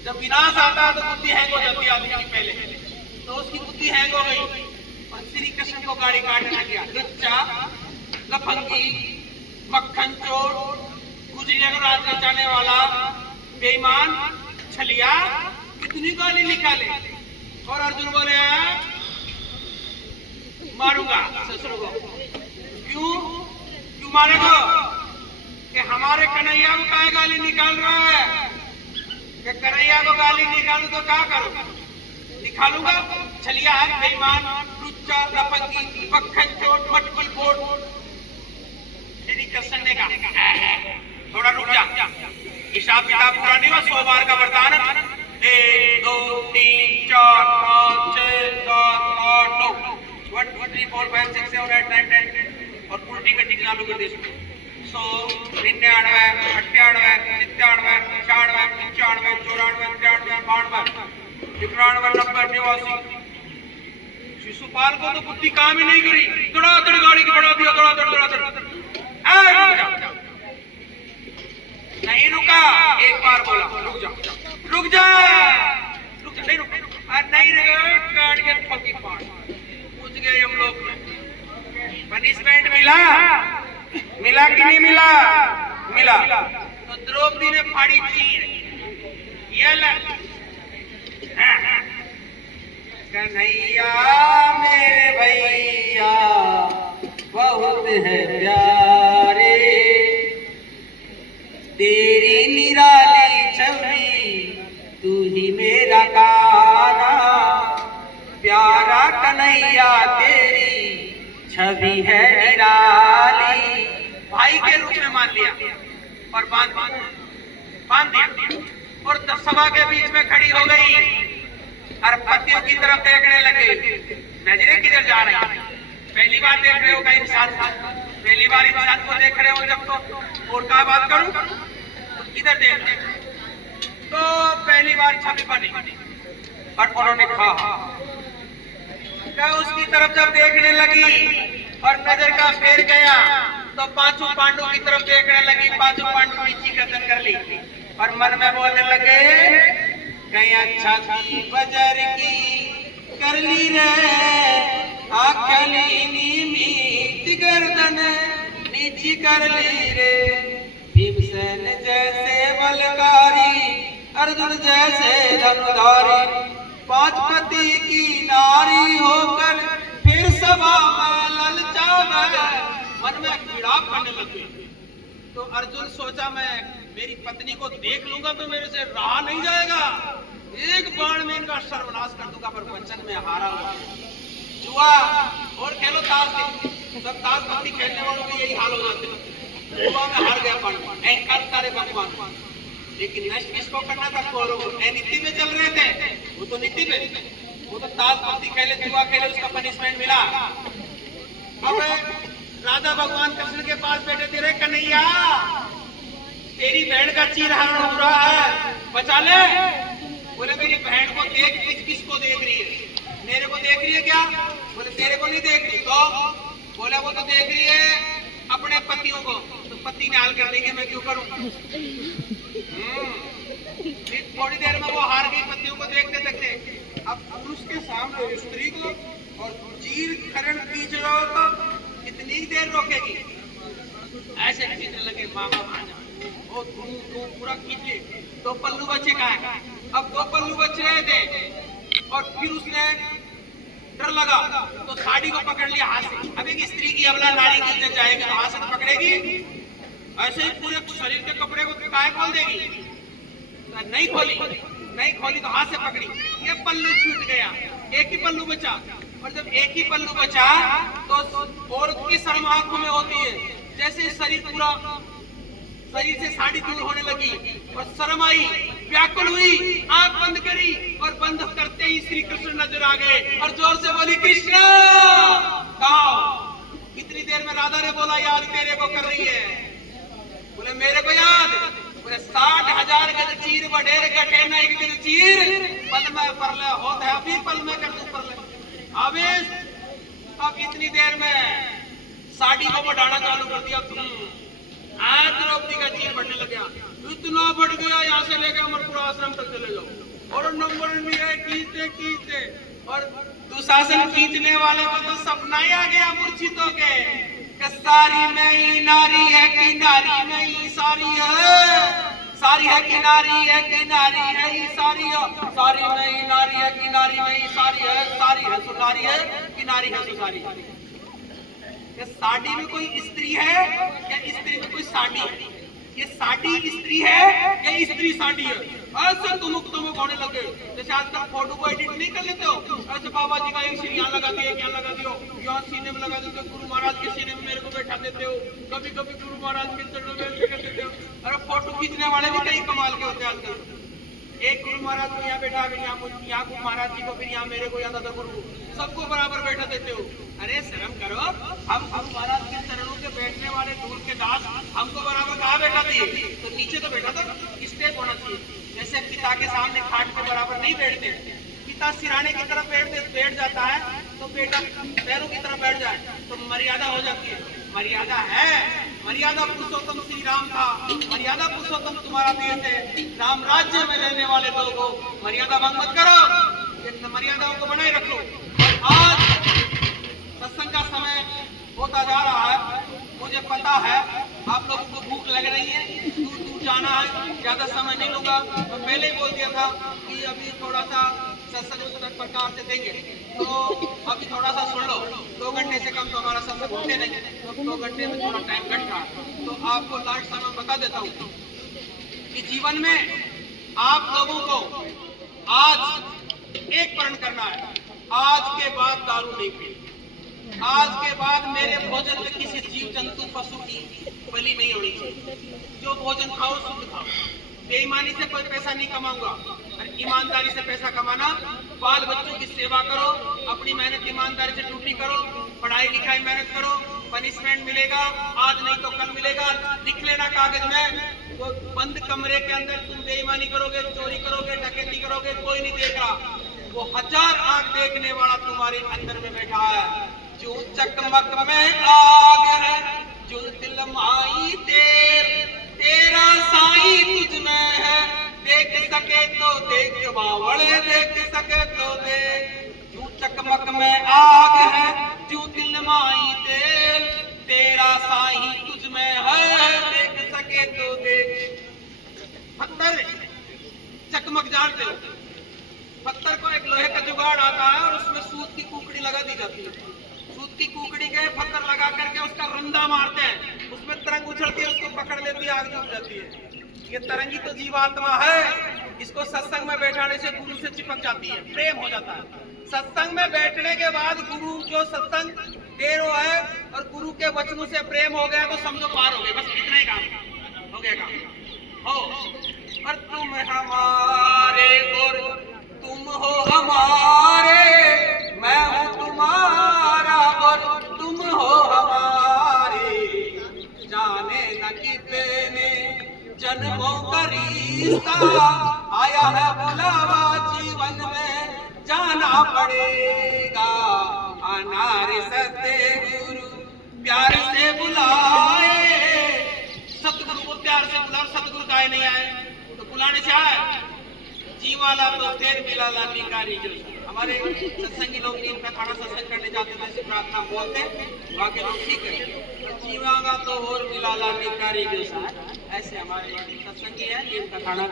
जब विनाश आता है तो बुद्धि हैंग हो जाती है आदमी की पहले, तो उसकी बुद्धि हैंग हो गई और श्री कृष्ण को गाड़ी काटने लग गया। लुच्चा, लफंगी, मक्खन चोर, गुजरिया को राज रचाने वाला, बेईमान, छलिया, कितनी गाली निकाले। और अर्जुन बोले मारूंगा ससुर को। क्यों मारेगा? कि हमारे कन्हैया को क्या गाली निकाल रहा है? कि कन्हैया को गाली निकालू तो क्या करूं? निकालूंगा। छलिया, बेईमान, लुच्चा, लफंगी, मक्खन चोर, मटकी फोड़। श्री कृष्ण ने कहा थोड़ा रुक जा, हिसाब किताब पूरा नहीं हुआ, 100 बार का वरदान। 1 2 3 4 5 6 7 8 9 1 2 3 4 5 6 7 8 9 10 और उल्टी कट्टी चालू कर दे। 100 99 98 97 96 97 94 93 94 95 90 शिशुपाल को तो बुद्धि काम ही नहीं करी, दौड़ा गाड़ी की बढ़ा दिया, दौड़ा। नहीं रुका, एक बार बोला रुक जा, नहीं रुका, नहीं गाड़ी के ठोकी पाड़ पूछ गए हम लोग। पनिशमेंट मिला, मिला कि नहीं मिला? मिला। तो द्रौपदी ने फाड़ी चीर, ये कन्हैया मेरे भैया बहुत है प्यारे, तेरी निराली छवि तू ही मेरा काना, प्यारा कन्हैया तेरी छवि है निराली। भाई के रूप में मान लिया और बांध दिया और सभा के बीच में खड़ी हो गई और पतियों की तरफ देखने लगे। नजरें किधर जा रही हैं? पहली बार देख रहे हो कहीं इंसान, पहली बार इंसान को देख रहे हो जब, तो और क्या बात करूं, तो किधर देख रहे हो? तो पहली बार छवि बनी और उन्होंने कहा उसकी तरफ जब देखने लगी और नजर का फेर गया तो पांचों पांडवों की तरफ देखने लगी। पांचों पांडव नीची गर्दन कर ली और मन में बोलने लगे कहीं अच्छा की बजर की कर ली रे, आखली नीमीत गर्दन नीची कर ली रे। भीमसेन जैसे बलकारी, अर्जुन जैसे धनुधारी, पांच पति की नारी होकर फिर सभा में ललचावे। मन में पीड़ा करने लगे। तो अर्जुन सोचा मैं मेरी पत्नी को देख लूंगा तो मेरे से रहा नहीं जाएगा, एक बाण में इनका सर्वनाश कर दूंगा। पर वचन में हारा हुआ। जुआ और खेलो ताश, सब ताश पत्ती खेलने वालों के यही हाल हो जाते हैं। जुआ में हार गया पण तारे भगवान। लेकिन नष्ट किसको करना था? कौरव को। नीति में चल रहे थे, वो तो नीति पे, वो तो ताश पत्ती खेले, जुआ खेले, उसका पनिशमेंट मिला। अब राधा भगवान कृष्ण के पास बैठे थे, रे कन्हैया तेरी बहन का चीरहरण हो रहा है, बचा ले। बोले मेरी बहन को देख, किसको देख रही है? मेरे को देख रही है क्या? बोले तेरे को नहीं देख रही। तो बोले वो तो देख रही है अपने पतियों को, तो पति निहाल कर देंगे, मैं क्यों करूं? थोड़ी देर में वो हार गई पतियों को देखते देखते। अब पुरुष के सामने स्त्री को और चीर खरण खींच रहा हो तो कितनी देर रोकेगी? ऐसे खींचने लगे मामा भांजा, वो पूरा खींचे। दो पल्लू बच्चे कहाँ है? अब दो पल्लू बच रहे थे और फिर उसने डर लगा तो साड़ी को पकड़ लिया हाथ से। अब एक स्त्री की अबला नारी की इज्जत जाएगी तो हाथ से पकड़ेगी? ऐसे ही पूरे शरीर के कपड़े को काय खोल देगी? नहीं खोली तो हाथ से पकड़ी, ये पल्लू छूट गया, एक ही पल्लू बचा। और जब एक ही पल्लू बचा तो औरत की शर्म आंखों में होती है। जैसे शरीर से साड़ी दूर होने लगी और शर्म आई, व्याकुल हुई, आंख बंद करी और बंद करते ही श्री कृष्ण नजर आ गए और जोर से बोली कृष्ण। इतनी देर में राधा ने बोला याद तेरे को कर रही है? बोले मेरे को याद। बोले 60,000 गज चीर बडेर गठे न एक गज चीर, पल में परले होत है अभी पल में कर दूं परले। आवेश अब इतनी देर में साड़ी को बढ़ाना चालू कर दिया। द्रौपदी का चीर बढ़ने लग गया, इतना बढ़ गया यहाँ से लेकर अमरपुर आश्रम तक चले जाओ। और नंबर भी है खींचते और दुशासन खींचने वाले को तो सपना ही आ गया मूर्छितों के। सारी में ही नारी है कि नारी में ही सारी है, सारी है कि नारी है कि नारी है ही सारी है, सारी में ही नारी है कि नारी में ही सारी है, सारी है तो नारी है कि नारी है तो सारी है। साड़ी में कोई स्त्री है या स्त्री में कोई साड़ी है? ये साड़ी स्त्री है या स्त्री साड़ी है? ऐसे तुमुक होने लगे। जैसे आजकल फोटो को एडिट नहीं कर लेते हो, ऐसे बाबा जी का एक सीन यहाँ लगा दिया, क्या लगा दियो, यहाँ सीने में लगा देते हो, गुरु महाराज के सीने में मेरे को बैठा देते हो, कभी कभी गुरु महाराज के चरणों में लेकर देते हो। अरे फोटो खींचने वाले भी कई कमाल के होते हैं आजकल। एक गुरु महाराज को यहाँ बैठा, यहाँ गुरु महाराज जी को, फिर यहाँ मेरे को, यहाँ दादा गुरु, सबको बराबर बैठा देते हो। अरे शर्म करो, हम गुरु महाराज के चरणों के बैठने वाले दूर के दास हमको बराबर कहाँ बैठा दिए? तो नीचे तो बैठा था, स्टेप होना चाहिए। जैसे पिता के सामने खाट पे बराबर नहीं बैठते, पिता सिराने की तरफ बैठ जाता है तो बेटा पैरों की तरफ बैठ जाए तो मर्यादा हो जाती है। मर्यादा है, मर्यादा पुरुषोत्तम श्री राम था, मर्यादा पुरुषोत्तम तुम्हारा देश है, राम राज्य में रहने वाले लोगों मर्यादा भंग मत करो, मर्यादाओं को बनाए रखो। और आज सत्संग का समय होता ज्यादा समय नहीं लूंगा। मैं पहले ही बोल दिया था कि अभी थोड़ा सा सत्संग उस प्रकार से देंगे, तो अभी थोड़ा सा सुन लो। 2 घंटे से कम तो हमारा सत्संग होते नहीं, तो 2 घंटे में थोड़ा टाइम घट रहा। तो आपको लास्ट समय बता देता हूँ कि जीवन में आप लोगों को आज एक प्रण करना है, आज के बाद दारू नहीं पीनी, आज के बाद मेरे भोजन में किसी जीव जंतु पशु की बलि नहीं होनी चाहिए। जो भोजन खाओ शुद्ध खाओ, बेईमानी से कोई पैसा नहीं कमाऊंगा, ईमानदारी से पैसा कमाना। बाल बच्चों की सेवा करो, अपनी मेहनत ईमानदारी से ड्यूटी करो, पढ़ाई लिखाई मेहनत करो, पनिशमेंट मिलेगा, आज नहीं तो कल मिलेगा। लिख लेना कागज में, वो बंद कमरे के अंदर तुम बेईमानी करोगे, चोरी करोगे, डकैती करोगे, कोई नहीं देख रहा, वो 1000 आंख देखने वाला तुम्हारे अंदर में बैठा है। जो चकमक में आग है, जो दिल माई तेरा साई तुझ में है। देख सके तो देख बावड़े, देख सके तो देख। जो चकमक में आग है, जो दिल माई तेरा साई तुझ में है। देख सके तो देख। पत्थर चकमक जानते हो, पत्थर को एक लोहे का जुगाड़ आता है और उसमें सूत की कुकड़ी लगा दी जाती है। सूत की कुकड़ी के पत्थर लगा करके उसका रंधा मारते हैं, उसमें तरंग उछलती है, उसको पकड़ लेती है, आग जल जाती है। ये तरंगी तो जीवात्मा है, इसको सत्संग में बैठाने से गुरु से चिपक जाती है, प्रेम हो जाता है। सत्संग में बैठने के बाद गुरु जो सत्संग दे रहा है और गुरु के वचनों से प्रेम हो गया तो समझो पार हो गए, बस इतना ही काम हो गया। काम हो और तुम हमारे और तुम हो हमारे, मैं हूँ तुम्हारा और तुम हो हमारे। जाने न कितने जन्मों का रिश्ता, आया है बुलावा जीवन में जाना पड़ेगा। अनारे सतगुरु प्यार से बुलाए, सतगुरु को प्यार से बुला, सतगुरु गाय नहीं आए तो बुलाने से आए। जीवाला तो फिर मिला लानी कारी। जो हमारे सत्संगी लोग नीम का खाना सत्संग करने जाते थे, ऐसी प्रार्थना बोलते, बाकी लोग ठीक है। जीवागा तो और मिला लानी कारी जो ऐसे हमारे सत्संगी है, नीम का खाना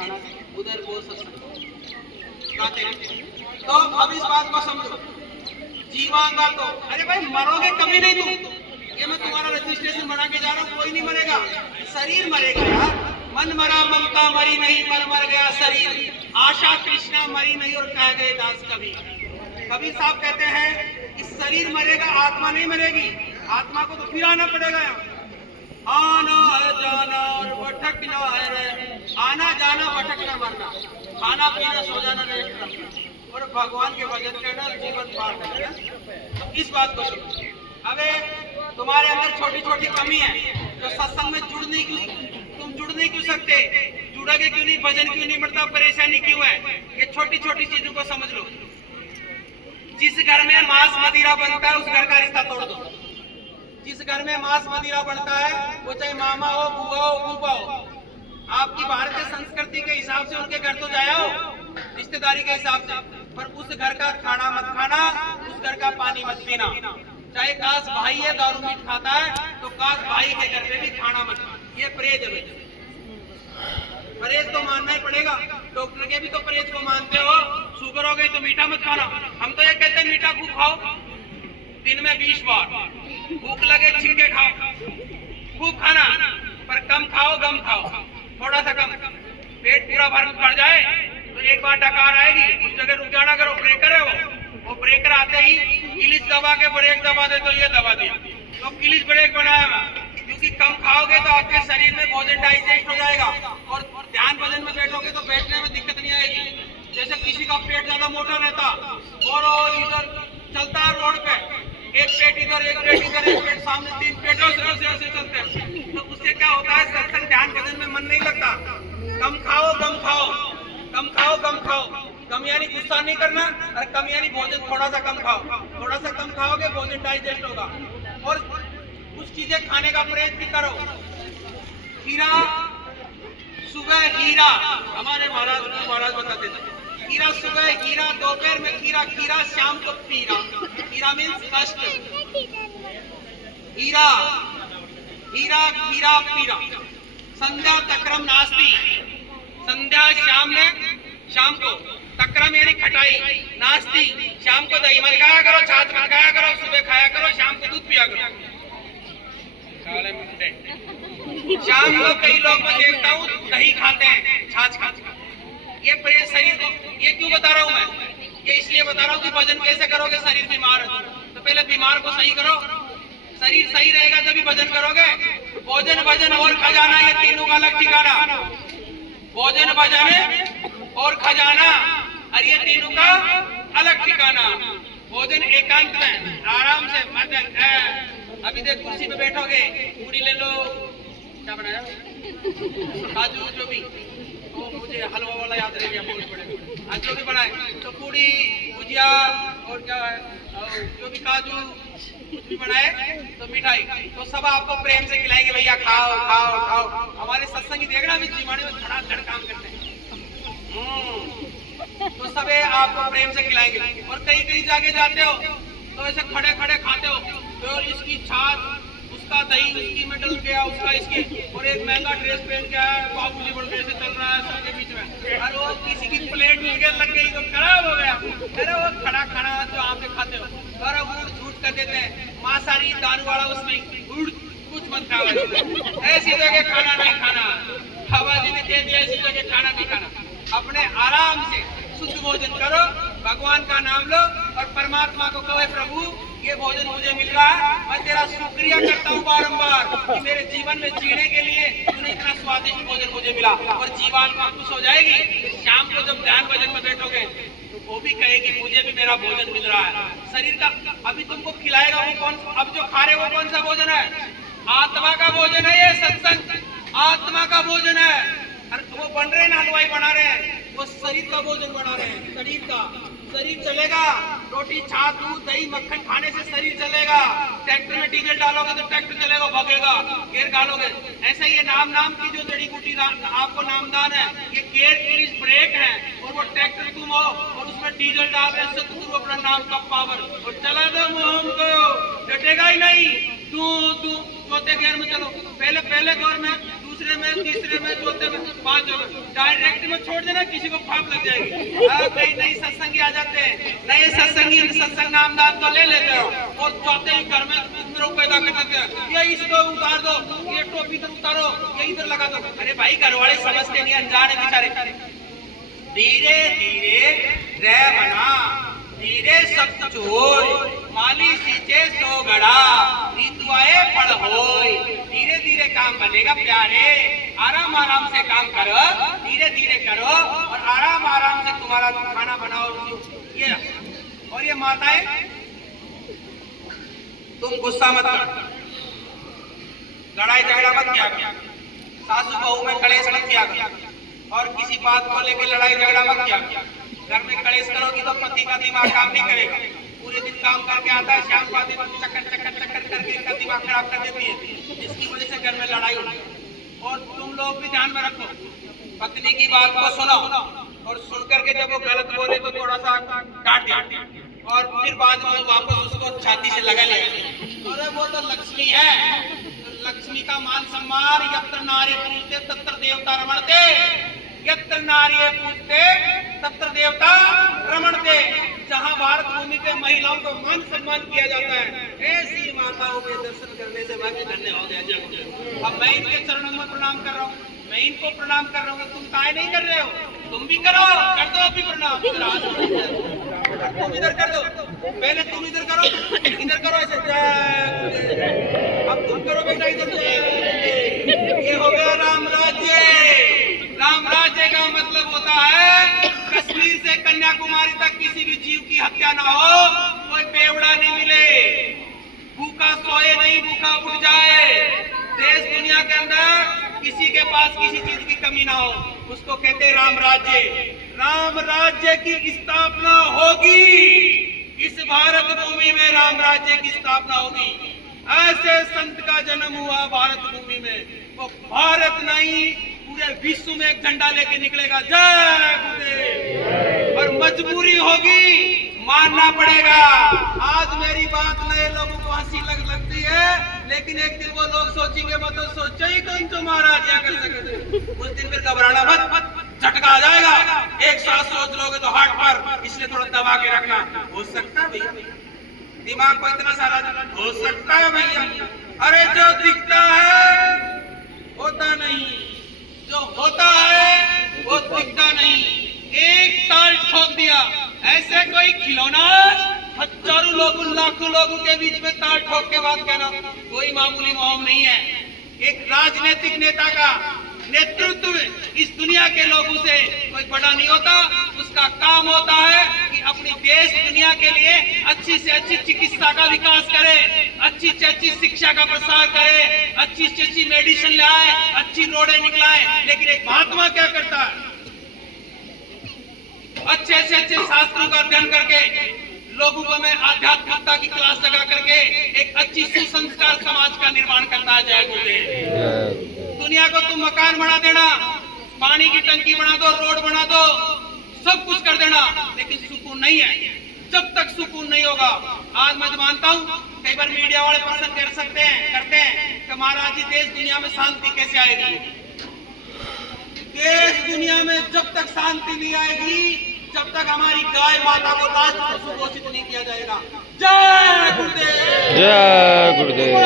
उधर वो सत्संग गाते हैं। तो अब इस बात को समझो, जीवांगा तो अरे भाई मरोगे कभी नहीं तुम। ये मैं तुम्हारा रजिस्ट्रेशन बना के जा रहा हूँ, कोई नहीं मरेगा, शरीर मरेगा यार। मन मरा ममता मरी नहीं, मर गया शरीर। आशा कृष्णा मरी नहीं और कह गए दास कबीर। कबीर साहब कहते हैं कि शरीर मरेगा, आत्मा नहीं मरेगी। आत्मा को तो फिर आना पड़ेगा यहाँ। आना है जाना और भटकना है रे, आना जाना भटकना मरना, खाना पीना सो जाना रेस्ट करना और भगवान के भजन करना, जीवन पार करना। इस बात को सुनो। अबे तुम्हारे अंदर छोटी छोटी कमी है, तो सत्संग में जुड़ नहीं क्यों सकते? जुड़ोगे क्यों नहीं? भजन क्यों नहीं बढ़ता? परेशानी क्यों है? ये छोटी छोटी चीजों को समझ लो। जिस घर में मांस मदिरा बनता है उस घर का रिश्ता तोड़ दो। जिस घर में मांस मदिरा बनता है वो चाहे मामा हो, बुआ हो, फूफा हो, आपकी भारतीय संस्कृति के हिसाब से उनके घर तो जाया हो, रिश्तेदारी के हिसाब से, पर उस घर का खाना मत खाना, उस घर का पानी मत पीना। चाहे काश भाई है दारू मीट खाता है तो काश भाई के घर पे भी खाना मत खाना। ये परहेज है भाई, परहेज तो मानना ही पड़ेगा। डॉक्टर के भी तो परहेज को मानते हो। शुगर हो गई तो मीठा मत खाना। हम तो ये कहते हैं मीठा खूब खाओ, दिन में 20 बार। भूख लगे छिंके खाओ, खूब खाना, पर कम खाओ, गम खाओ, थोड़ा सा कम। पेट पूरा भर जाए तो एक बार डकार आएगी, उस जगह रुक जाना करो। ब्रेकर है वो ब्रेकर आते ही किलिच दबा के ब्रेक दबा दे तो ये दबा दिया, तो किलिच ब्रेक बनाया मैं। क्योंकि कम खाओगे तो आपके शरीर में भोजन डाइजेस्ट हो जाएगा और ध्यान भजन में बैठोगे तो बैठने में दिक्कत नहीं आएगी। जैसे किसी का पेट ज्यादा मोटा रहता और इधर चलता है रोड पे, एक पेट इधर, एक पेट इधर, एक पेट सामने, 3 पेटों से चलते हैं, तो उससे क्या होता है? सत्संग ध्यान भजन में मन नहीं लगता। कम खाओ, कम खाओ, कम खाओ, कम खाओ। कम यानी गुस्सा नहीं करना, और कम यानी भोजन थोड़ा सा कम खाओ। थोड़ा सा कम खाओगे भोजन डाइजेस्ट होगा और कुछ चीजें खाने का प्रयत्न भी करो। खीरा सुबह, हीरा हमारे महाराज बताते थे, खीरा सुबह, हीरा दोपहर में, खीरा खीरा शाम को पीरा। खीरा मीन्स कष्ट, हीरा हीरा खीरा पीरा। संध्या तक्रम नास्ती, संध्या शाम को तक्रम यानी खटाई, नाश्ती, शाम को दही मत खाया करो, छाछ मत खाया करो, सुबह खाया करो, शाम को दूध पिया करो। शाम को कई लोग मैं देखता हूँ दही खाते हैं, छाछ खाते हैं। ये शरीर को ये क्यों बता रहा हूँ मैं? ये इसलिए बता रहा हूँ कि वजन कैसे करोगे, शरीर बीमार है तो पहले बीमार को सही करो। शरीर सही रहेगा तभी वजन करोगे। भोजन वजन और खजाना, ये तीनों का अलग ठिकाना। भोजन वजन और खजाना, और ये तीनों का अलग ठिकाना। भोजन एकांत में आराम से, अभी देख कुर्सी पे बैठोगे, पूरी ले लो, क्या बनाया, काजू जो भी, तो मुझे हलवा वाला याद रह गया, बहुत बड़े आज जो भी बनाए, तो पूरी भुजिया और क्या है, जो भी काजू कुछ भी बनाए, तो मिठाई, तो सब आपको प्रेम से खिलाएंगे, भैया खाओ खाओ खाओ। हमारे सत्संगी देखना अभी जीवाणी में धड़ाधड़ काम करते हैं, तो सब आपको प्रेम से खिलाएंगे। और कहीं कहीं जाके जाते हो तो ऐसे खड़े खड़े खाते हो, तो इसकी छाछ, उसका दही उसकी में डल गया, उसका इसकी, और एक महंगा ड्रेस पहन के आया, बाबूजी बन के चल रहा है सबके बीच में, और वो किसी की प्लेट मिल के लग गई तो खराब हो गया। अरे वो खड़ा खाना जो आप खाते हो, और वो झूठ कर देते हैं, मांसाहारी दारू वाला उसमें कुछ मत खाओ, ऐसी जगह खाना नहीं खाना, बाबा जी ने कह दिया ऐसी जगह खाना नहीं खाना। अपने आराम से शुद्ध भोजन करो, भगवान का नाम लो, और परमात्मा को कहो प्रभु ये भोजन मुझे मिल रहा है, मैं तेरा शुक्रिया करता हूँ बारंबार कि मेरे जीवन में जीने के लिए तूने इतना स्वादिष्ट भोजन मुझे मिला। और जीवात्मा खुश हो जाएगी। शाम को जब ध्यान भजन में बैठोगे तो वो भी कहेगी मुझे भी मेरा भोजन मिल रहा है। शरीर का अभी तुमको खिलाएगा वो कौन, अब जो खा रहे वो कौन सा भोजन है? आत्मा का भोजन है। ये सत्संग आत्मा का भोजन है। वो बन रहे हैं ना, हलवाई बना रहे हैं, वो शरीर का भोजन बना रहे हैं। शरीर का, शरीर चलेगा, रोटी छाछ दूध दही मक्खन खाने से शरीर चलेगा। ट्रैक्टर में डीजल डालोगे तो ट्रैक्टर चलेगा, भगेगा, गेयर डालोगे। ऐसा ये नाम की जो जड़ी बूटी आपको नामदान है, ये गेयर की ब्रेक है, और वो ट्रैक्टर तुम हो और उसमें डीजल डाल रहे हो, तुम अपना नाम का पावर, और चला दो मोहम को, डटेगा ही नहीं। तू चौथे गेयर में चलो, पहले गौर में, दूसरे में, तीसरे में, चौथे में, पांचवें में, डायरेक्ट में छोड़ देना, किसी को फाप लग जाएगी। कई नई सत्संगी आ जाते हैं, नए सत्संगी सत्संग नामदान तो ले लेते हो, और चौथे ही घर में उपद्रव पैदा कर देते हैं, ये इसको उतार दो, ये टोपी इधर उतारो, ये इधर लगा दो। अरे भाई घर वाले समझते नहीं, अनजान है बेचारे। धीरे धीरे रह बना, धीरे सब कुछ होय, माली सींचे सो गड़ा, ऋतुआए फल होय। धीरे धीरे काम बनेगा प्यारे, आराम आराम से काम करो, धीरे धीरे करो, और आराम आराम से तुम्हारा खाना बनाओ। ये और ये माताएं, तुम गुस्सा मत करो, लड़ाई झगड़ा मत किया करो, सासू बहू में कलेश मत किया करो, और किसी बात को लेकर लड़ाई झगड़ा मत किया करो। घर में कलेश करोगी तो पति का दिमाग काम नहीं करेगा, पूरे दिन काम करके आता है, शाम को आते चक्कर चक्कर चक्कर करके इनका दिमाग खराब कर देती है, जिसकी वजह से घर में लड़ाई होती है। और तुम लोग भी ध्यान में रखो, पत्नी की बात को सुनो, और सुन करके जब वो गलत बोले तो थोड़ा सा डांट दिया, और फिर बाद में वापस उसको छाती से लगा लिया। अरे वो तो लक्ष्मी है, तो लक्ष्मी का मान सम्मान, यत्र नारी पूजते तत्र देवता रमणते, यत्र नारी पूजते तत्र देवता रमणते। जहाँ भारत भूमि पे महिलाओं को मान सम्मान किया जाता है, ऐसी माताओं के दर्शन करने से मैं भी धन्य हो गया। अब मैं इनके चरणों में प्रणाम कर रहा हूँ, मैं इनको प्रणाम कर रहा हूँ, तुम काहे नहीं कर रहे हो? तुम भी करो, कर दो अभी प्रणाम। तुम इधर कर दो, पहले तुम इधर करो, इधर करो ऐसे, अब तुम करो बेटा इधर। ये हो गया राम राज्य। राम राज्य का मतलब होता है कश्मीर से कन्याकुमारी तक किसी भी जीव की हत्या ना हो, कोई बेवड़ा नहीं मिले, भूखा सोए नहीं, भूखा उठ जाए, देश दुनिया के अंदर किसी के पास किसी चीज की कमी ना हो, उसको कहते राम राज्य। राम राज्य की स्थापना होगी, इस भारत भूमि में राम राज्य की स्थापना होगी। ऐसे संत का जन्म हुआ भारत भूमि में, वो भारत नहीं पूरे विश्व में एक झंडा लेके निकलेगा। जय गुरुदेव। और मजबूरी होगी, मानना पड़ेगा। आज मेरी बात नए लोगों को हंसी लगती है, लेकिन एक दिन वो लोग सोचेंगे, मतलब सोचा ही कौन तो महाराज क्या कर सकते। उस दिन फिर घबराना मत, झटका आ जाएगा, एक साथ सोच लोगे तो हार्ट पर, इसलिए थोड़ा दबा के रखना। हो सकता है भैया, दिमाग को इतना सारा हो सकता है भैया। अरे जो दिखता है होता नहीं, जो होता है वो दिखता नहीं। एक ताल ठोक दिया, ऐसे कोई खिलौना हजारों लोगों लाखों लोगों के बीच में ताल ठोक के बात कहना कोई मामूली मुहिम नहीं है। एक राजनीतिक नेता का नेतृत्व इस दुनिया के लोगों से कोई बड़ा नहीं होता। उसका काम होता है कि अपनी देश दुनिया के लिए अच्छी से अच्छी चिकित्सा का विकास करे, अच्छी से अच्छी शिक्षा का प्रसार करे, अच्छी से अच्छी मेडिसिन लाए, अच्छी रोडें निकलाए। लेकिन एक महात्मा क्या करता है? अच्छे से अच्छे शास्त्रों का अध्ययन करके लोगों को में आध्यात्मिकता की क्लास लगा करके एक अच्छी सुसंस्कार समाज का निर्माण करता है। जय गुरुदेव। दुनिया को तुम मकान बना देना, पानी की टंकी बना दो, रोड बना दो, सब कुछ कर देना, लेकिन सुकून नहीं है। जब तक सुकून नहीं होगा, आज मैं मानता हूँ कई बार मीडिया वाले प्रश्न करते हैं कि महाराज जी देश दुनिया में शांति कैसे आएगी? देश दुनिया में जब तक शांति नहीं आएगी, जब तक हमारी गाय माता को राष्ट्र पशु घोषित नहीं किया जाएगा। जय गुरुदेव। जय गुरुदेव।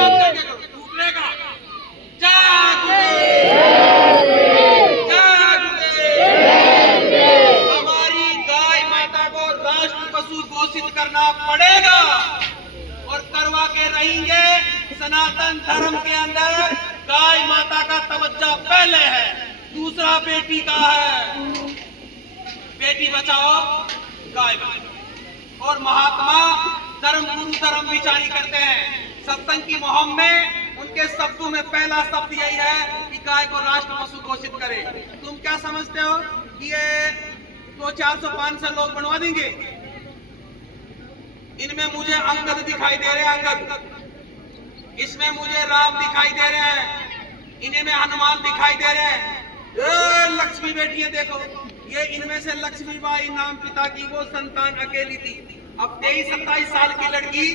हमारी गाय माता को राष्ट्र पशु घोषित करना पड़ेगा और करवा के रहेंगे। सनातन धर्म के अंदर गाय माता का तवज्जो पहले है, दूसरा बेटी का है। बेटी बचाओ गाय बचाओ। और महात्मा धर्म गुरु धर्म विचारी करते हैं। सत्संग की मुहिम में उनके शब्दों में पहला शब्द यही है कि गाय को राष्ट्र पशु घोषित करे। तुम क्या समझते हो कि ये 200-400-500 लोग बनवा देंगे? इनमें मुझे अंगद दिखाई दे रहे हैं, अंगद। इसमें मुझे राम दिखाई दे रहे हैं, इन्हें में हनुमान दिखाई दे रहे हैं। लक्ष्मी बेटी है, देखो ये इनमें से लक्ष्मीबाई नाम पिता की वो संतान अकेली थी। अब 23-27 साल की लड़की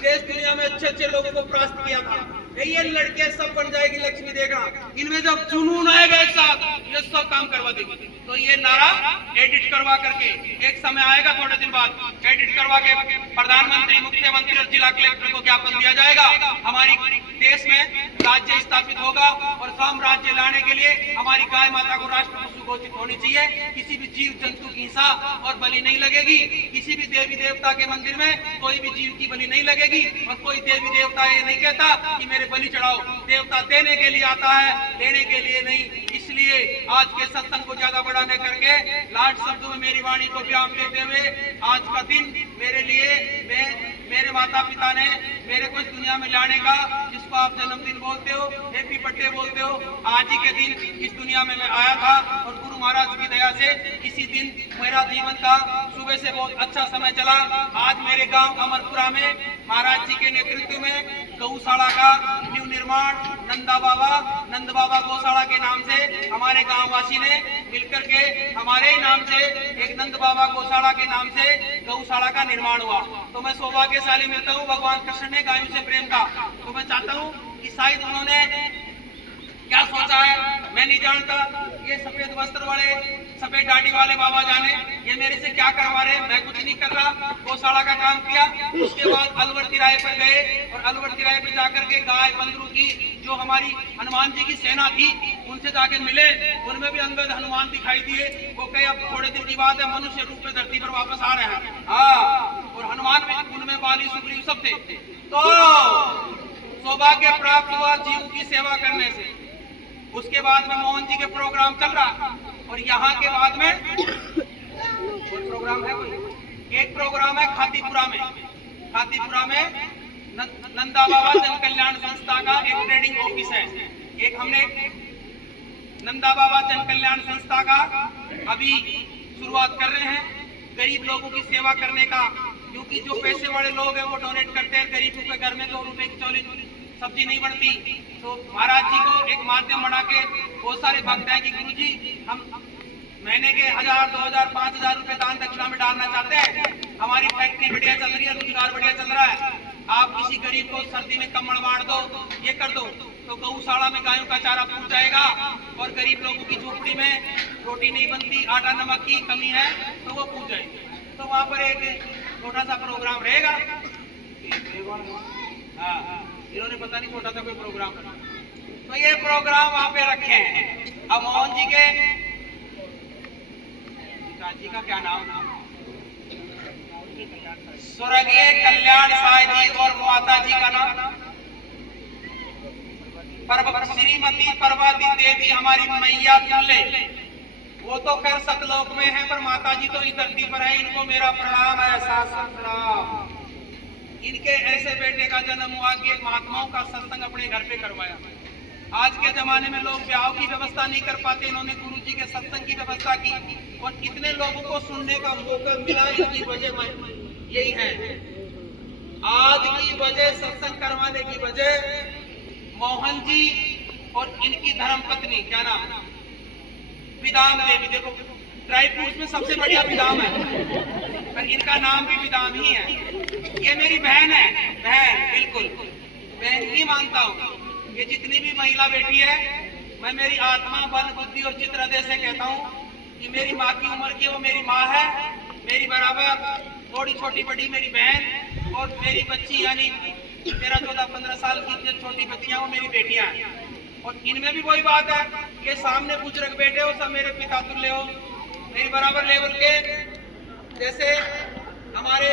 देश दुनिया में अच्छे अच्छे लोगों को प्राप्त किया था। ये लड़के सब बन जाएगी लक्ष्मी, देखना। इनमें जब जुनून आएगा एक साथ, ये सब काम करवा देगी। तो ये नारा एडिट करवा करके एक समय आएगा, थोड़े दिन बाद एडिट करवा के प्रधानमंत्री, मुख्यमंत्री और जिला कलेक्टर को ज्ञापन दिया जाएगा। हमारी देश में राज्य स्थापित होगा और साम्राज्य लाने के लिए हमारी गाय माता को राष्ट्र पशु घोषित होनी चाहिए। किसी भी जीव जंतु की हिंसा और बलि नहीं लगेगी। किसी भी देवी देवता के मंदिर में कोई भी जीव की बलि नहीं लगेगी। और कोई देवी देवता ये नहीं कहता कि मेरे बलि चढ़ाओ। देवता देने के लिए आता है, लेने के लिए नहीं। इसलिए आज के सत्संग को ज्यादा बड़ा न करके लास्ट शब्दों में मेरी वाणी को विराम देते हुए, आज का दिन मेरे लिए मेरे माता पिता ने मेरे को इस दुनिया में लाने का, जिसको आप जन्मदिन बोलते हो, हैप्पी बर्थडे बोलते हो, आज ही के दिन इस दुनिया में मैं आया था। और गुरु महाराज की दया से इसी दिन मेरा जीवन का सुबह से बहुत अच्छा समय चला। आज मेरे गांव अमरपुरा में महाराज जी के नेतृत्व में गौशाला का न्यू निर्माण नंद बाबा गौशाला के नाम से हमारे गांववासी ने मिलकर के हमारे ही नाम से एक नंद बाबा गौशाला के नाम से गौशाला का निर्माण हुआ। तो मैं सौभाग्यशाली मिलता हूँ भगवान कृष्ण ने गायों से प्रेम का। तो मैं चाहता हूँ कि शायद उन्होंने क्या सोचा है मैं नहीं जानता। ये सफेद वस्त्र वाले, सफेद दाढ़ी वाले बाबा जाने ये मेरे से क्या करवा रहे। मैं कुछ नहीं कर रहा, गौशाला का काम किया। उसके बाद अलवर तिराहे पर गए और अलवर तिराहे पर जाकर के गाय बंदरों की जो हमारी हनुमान जी की सेना थी उनसे जाके मिले। उनमें भी अंगद हनुमान दिखाई दिए। वो कहे अब थोड़े दिन की बात है, मनुष्य रूप में धरती पर वापस आ रहे हैं। हाँ, और हनुमान भी उनमें बाली सुग्रीव सब थे। तो सौभाग्य प्राप्त हुआ जीव की सेवा करने से। उसके बाद में मोहन जी के प्रोग्राम चल रहा और यहाँ के बाद में प्रोग्राम है, एक प्रोग्राम है खातीपुरा में नंदा बाबा जन कल्याण संस्था का एक ट्रेडिंग ऑफिस है। एक हमने नंदा बाबा जन कल्याण संस्था का अभी शुरुआत कर रहे हैं गरीब लोगों की सेवा करने का। क्योंकि जो पैसे वाले लोग हैं वो डोनेट करते हैं, गरीबों के घर में 2 रुपए की चौली सब्जी नहीं बनती। तो महाराज जी को एक माध्यम बना के बहुत सारे भक्त हैं कि गुरु जी हम महीने के 1000, 2000, 5000 रुपए दान दक्षिणा में डालना चाहते हैं। हमारी फैक्ट्री बढ़िया चल रही है, रोजगार बढ़िया चल रहा है। आप किसी गरीब को सर्दी में कम्बल बांट दो, ये कर दो, तो गौशाला में गायों का चारा पहुंच जाएगा। और गरीब लोगों की झोपड़ी में रोटी नहीं बनती, आटा नमक की कमी है, तो वो पहुंच जाएगी। तो वहां पर एक छोटा सा प्रोग्राम रहेगा। हाँ, इन्होंने पता नहीं छोटा सा कोई प्रोग्राम बना, तो ये प्रोग्राम वहां पे रखे हैं। अब मोहन जी के पिताजी का क्या नाम, स्वर्गीय कल्याण साय जी, और माता जी का नाम श्रीमती पार्वती देवी, हमारी मैया तुल्ले। वो तो खैर सतलोक में है, पर माता जी तो इस धरती पर है। इनको मेरा प्रणाम है, शासन प्रणाम। इनके ऐसे बेटे का जन्म हुआ कि एक महात्माओं का सत्संग अपने घर पे करवाया। आज के जमाने में लोग ब्याह की व्यवस्था नहीं कर पाते, इन्होंने गुरु जी के सत्संग की व्यवस्था की, और कितने लोगों को सुनने का मौका मिला। इसकी वजह यही है, आज की वजह सत्संग करवाने की वजह मोहन जी और इनकी धर्मपत्नी, क्या नाम, विदाम देवी। देखो ड्राई फ्रूट्स में सबसे बढ़िया विदाम है, पर इनका नाम भी विदाम ही है। ये मेरी बहन है, बहन, बिल्कुल बहन ही मानता हूँ। ये जितनी भी महिला बेटी है, मैं मेरी आत्मा, बल, बुद्धि और चित्र हृदय से कहता हूँ कि मेरी माँ की उम्र की वो मेरी माँ है, मेरी बराबर थोड़ी छोटी बड़ी मेरी बहन, और मेरी बच्ची यानी 13, 14, 15 साल की जो छोटी बच्चियां वो मेरी बेटियां हैं। और इनमें भी वही बात है कि सामने बुजुर्ग बेटे हो, सब मेरे पिता तुल्य हो, मेरी बराबर लेवल के। जैसे हमारे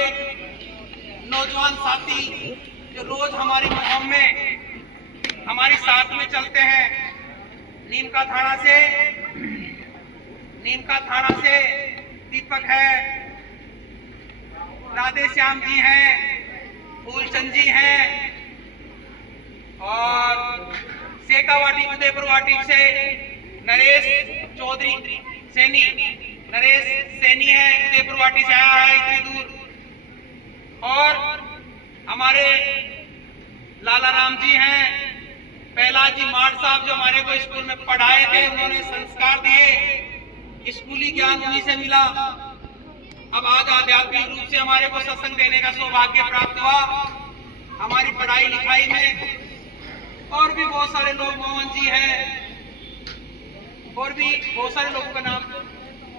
नौजवान साथी जो रोज हमारी मुहिम में हमारी साथ में चलते हैं, नीम का थाना से दीपक है, राधे श्याम जी हैं, फूलचंद जी हैं, और शेखावाटी उदयपुर वाटी से नरेश चौधरी सैनी, नरेश सैनी है, उदयपुर वाटी से आया है इतनी दूर। और हमारे लाला राम जी हैं, प्रहलाद जी माठ साहब जो हमारे को स्कूल में पढ़ाए थे, उन्होंने संस्कार दिए, स्कूली ज्ञान उन्हीं से मिला। अब आज आध्यात्मिक रूप से हमारे को सत्संग देने का सौभाग्य प्राप्त हुआ। हमारी पढ़ाई लिखाई में और भी बहुत सारे लोग, मोहन जी हैं, और भी बहुत सारे लोगों का नाम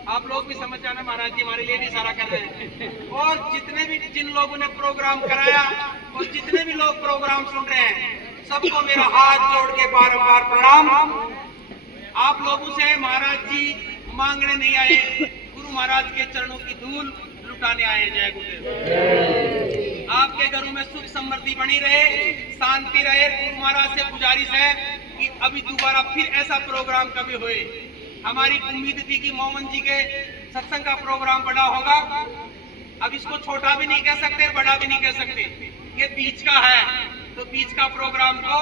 आप लोग भी समझ जाना, महाराज जी हमारे लिए भी इशारा कर रहे हैं। और जितने भी जिन लोगों ने प्रोग्राम कराया और जितने भी लोग प्रोग्राम सुन रहे हैं, सबको मेरा हाथ जोड़ के बारंबार प्रणाम। आप लोगों से महाराज जी मांगने नहीं आए, गुरु महाराज के चरणों की धूल लुटाने आए। जय गुरुदेव। आपके घरों में सुख समृद्धि बनी रहे, शांति रहे। गुरु महाराज से गुजारिश है कि अभी दोबारा फिर ऐसा प्रोग्राम कभी होए। हमारी उम्मीद थी कि मोहन जी के सत्संग का प्रोग्राम बड़ा होगा, अब इसको छोटा भी नहीं कह सकते, बड़ा भी नहीं कह सकते, ये बीच का है। तो बीच का प्रोग्राम को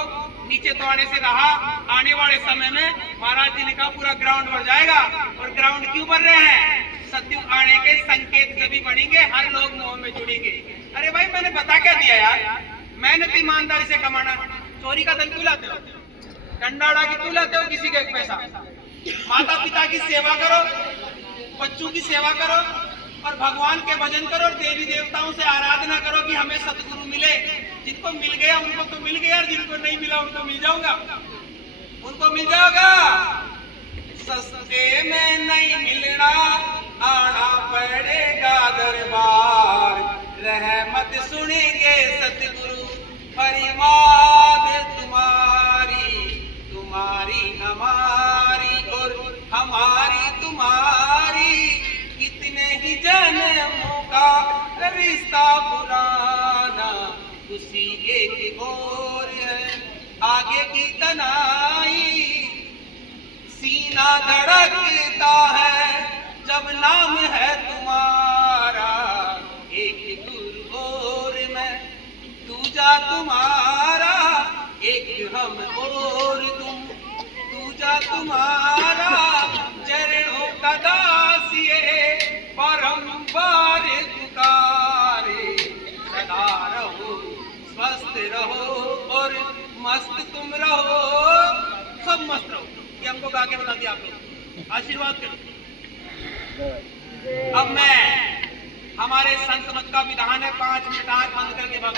नीचे तो आने से रहा, आने वाले समय में महाराज जी ने कहा पूरा ग्राउंड भर जाएगा। और ग्राउंड क्यों भर रहे हैं? सत्युग आने के संकेत जब भी बढ़ेंगे, हर लोग मोह में जुड़ेंगे। अरे भाई मैंने बता क्या दिया यार, मेहनत ईमानदारी से कमाना। चोरी का धन क्यों लाते हो, डंडा की क्यों लाते हो किसी का एक पैसा? माता पिता की सेवा करो, बच्चों की सेवा करो, और भगवान के भजन करो, और देवी देवताओं से आराधना करो कि हमें सतगुरु मिले। जिनको मिल गया उनको तो मिल गया, और जिनको नहीं मिला उनको मिल जाऊंगा, उनको मिल जाओगा। सस्ते में नहीं मिलना, आना पड़ेगा दरबार, रहमत सुनेंगे सतगुरु, फरियाद तुम्हारी, तुम्हारी हमारी और हमारी तुम्हारी। कितने ही जन्मों का रिश्ता पुराना, उसी एक ओर है आगे की तनाई। सीना धड़कता है जब नाम है तुम्हारा, एक गुरु और मैं दूजा तुम्हारा, एक हम और तुम दूजा तुम्हारा। चरणों का दासिए बारंबार पुकारे, सदा रहो स्वस्थ रहो और मस्त तुम रहो, सब मस्त रहो। ये हमको गा के बता दिया आप लोग, आशीर्वाद करो। अब मैं, हमारे संत मत का विधान है 5 मिनट आंख बंद करके भगवान